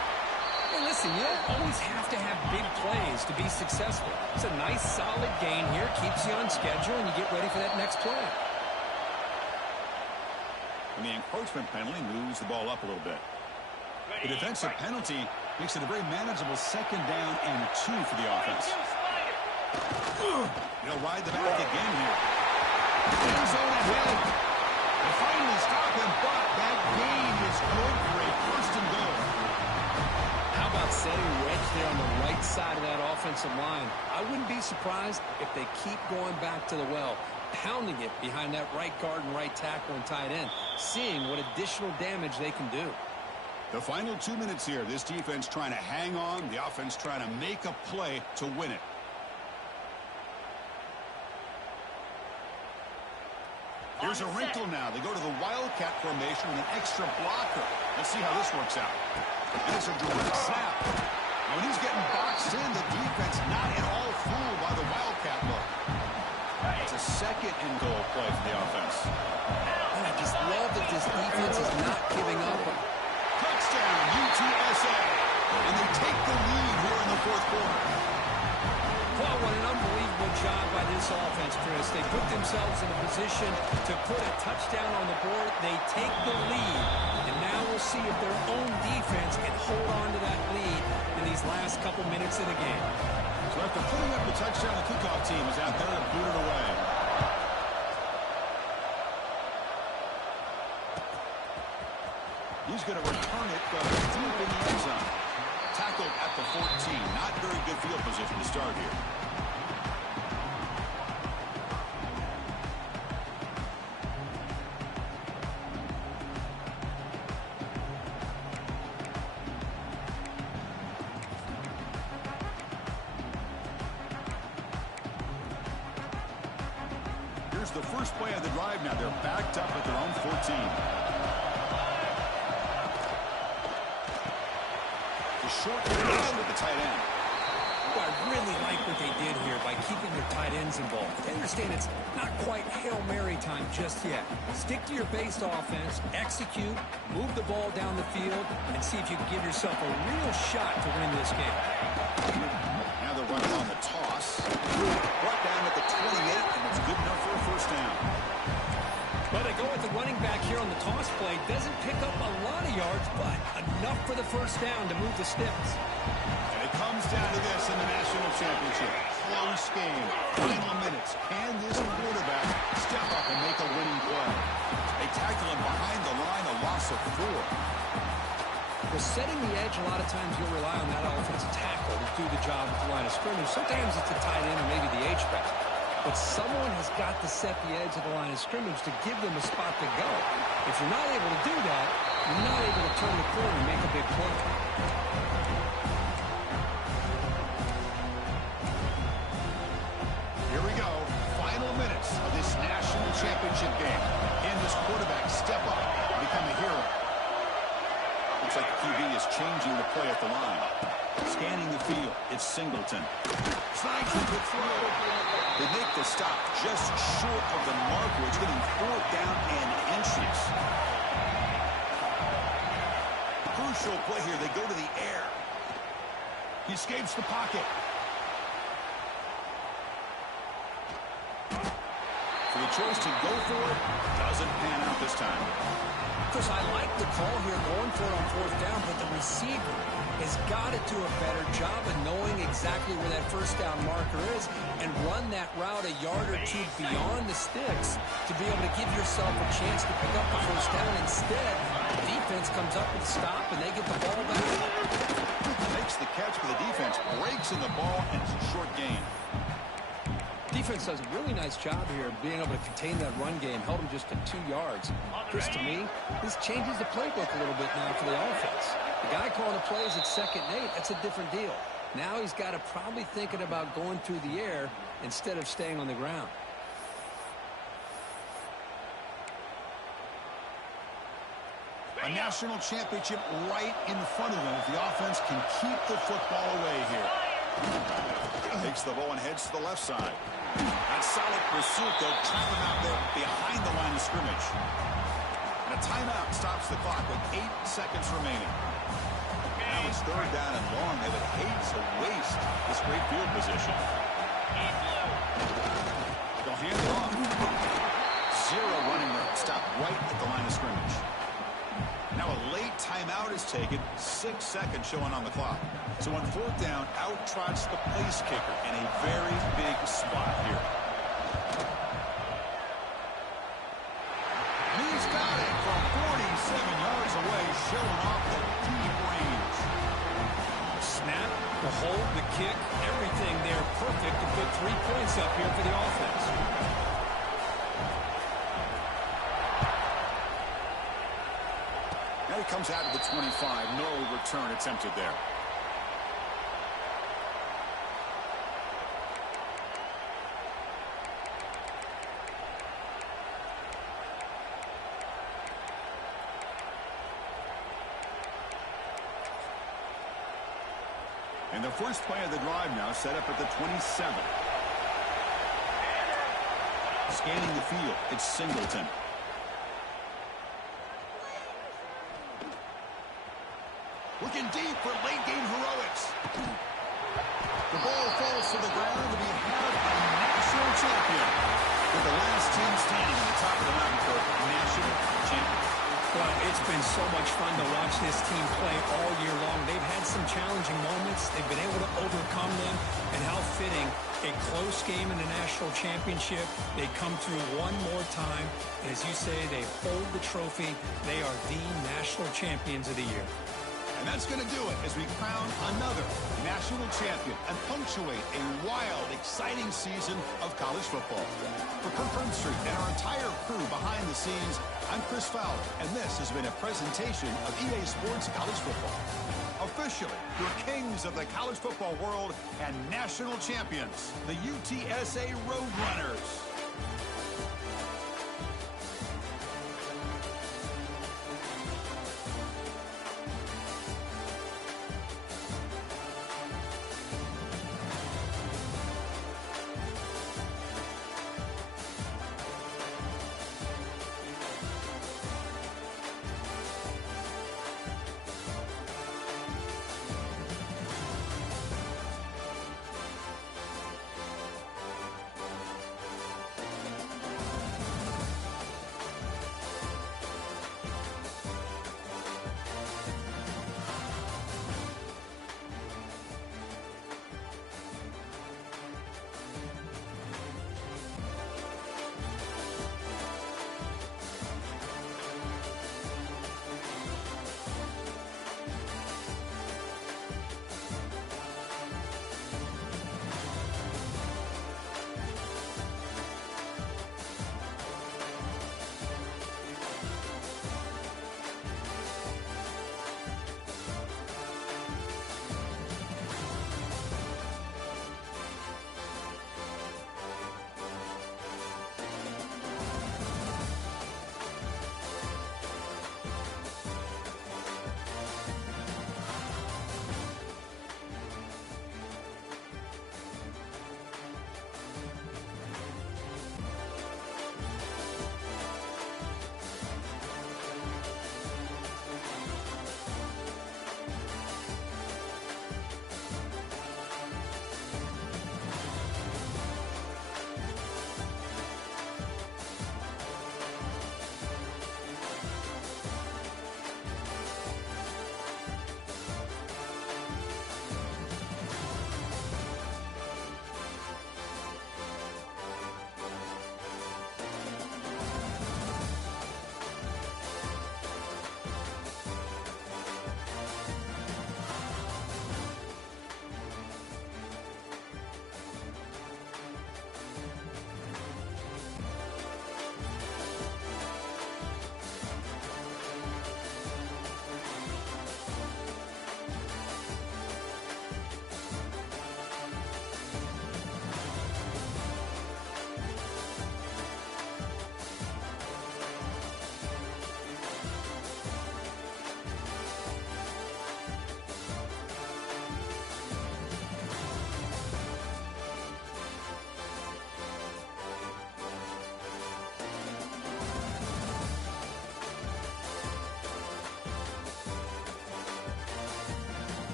Hey, listen, you don't always have to have big plays to be successful. It's a nice, solid gain here. Keeps you on schedule, and you get ready for that next play. And the encroachment penalty moves the ball up a little bit. The defensive penalty makes it a very manageable 2nd down and 2 for the offense. They'll ride the back again here. End zone ahead. They finally stop him, but that gain is good for a 1st and goal. How about setting wedge there on the right side of that offensive line? I wouldn't be surprised if they keep going back to the well, pounding it behind that right guard and right tackle and tight end, seeing what additional damage they can do. The final 2 minutes here. This defense trying to hang on. The offense trying to make a play to win it. Here's a wrinkle now. They go to the Wildcat formation with an extra blocker. Let's see how this works out. And it's a direct snap. When he's getting boxed in, the defense not at all fooled by the Wildcat look. It's a 2nd and goal play for the offense. And I just love that this defense is not giving up. Touchdown, UTSA. And they take the lead here in the 4th quarter. Well, what an unbelievable job by this offense, Chris. They put themselves in a position to put a touchdown on the board. They take the lead. And now we'll see if their own defense can hold on to that lead in these last couple minutes of the game. So after putting up the touchdown, the kickoff team is out there to boot it away. He's going to return it from deep in the end zone. Tackled at the 14. Not very good field position to start here. Here's the first play of the drive now. They're backed up at their own 14. Short with the tight end. I really like what they did here by keeping their tight ends involved. They understand it's not quite Hail Mary time just yet. Stick to your base offense, execute, move the ball down the field, and see if you can give yourself a real shot to win this game. Now they're running on the toss. Brought down at the 28, and it's good enough for a 1st down. Well, they go with the running back here on the toss play. Doesn't pick up a lot of yards, but enough for the 1st down to move the sticks. And it comes down to this in the national championship. Close game. Final minutes. Can this quarterback step up and make a winning play? They tackle him behind the line, a loss of 4. Well, setting the edge, a lot of times you'll rely on that offensive tackle to do the job at the line of scrimmage. Sometimes it's a tight end or maybe the H-back. But someone has got to set the edge of the line of scrimmage to give them a spot to go. If you're not able to do that, you're not able to turn the corner and make a big play. Here we go. Final minutes of this national championship game. Can this quarterback step up and become a hero? Looks like the QB is changing the play at the line. Scanning the field, it's Singleton. Snags a good throw. They make the stop just short of the marker. It's getting 4th down and inches. Crucial play here. They go to the air. He escapes the pocket. For the choice to go for it, doesn't pan out this time. Chris, I like the call here going for it on 4th down, but the receiver has got to do a better job of knowing exactly where that 1st down marker is and run that route a yard or 2 beyond the sticks to be able to give yourself a chance to pick up the 1st down. Instead, the defense comes up with a stop and they get the ball back. Makes the catch, but the defense breaks in the ball, and it's a short gain. Defense does a really nice job here of being able to contain that run game, held them just to 2 yards. Chris, to me, this changes the playbook a little bit now for the offense. The guy calling the plays at 2nd and 8, that's a different deal. Now he's got to probably thinking about going through the air instead of staying on the ground. A national championship right in front of them if the offense can keep the football away here. Takes the ball and heads to the left side. That solid pursuit, they'll trap him out there behind the line of scrimmage. And a timeout stops the clock with 8 seconds remaining. Now it's third down and long. They would hate to waste this great field position. They'll hand it off. 0 running room. Stop right at the line of scrimmage. Now a late timeout is taken. 6 seconds showing on the clock. So on fourth down, out trots the place kicker in a very big spot here. And he's got it from 47 yards away, showing off the deep range. Snap, the hold, the kick, everything there perfect to put 3 points up here for the offense. Now he comes out of the 25. No return attempted there. And the first play of the drive now set up at the 27. Scanning the field, it's Singleton. Looking deep for late-game heroics. The ball falls to the ground to be held by national champion. With the last team standing at the top of the mountain for national champion. Well, it's been so much fun to watch this team play all year long. They've had some challenging moments. They've been able to overcome them. And how fitting, a close game in the national championship. They come through one more time. As you say, they hold the trophy. They are the national champions of the year. And that's going to do it as we crown another national champion and punctuate a wild, exciting season of college football. For Kirk Herbstreit and our entire crew behind the scenes, I'm Chris Fowler, and this has been a presentation of EA Sports College Football. Officially, your kings of the college football world and national champions, the UTSA Roadrunners.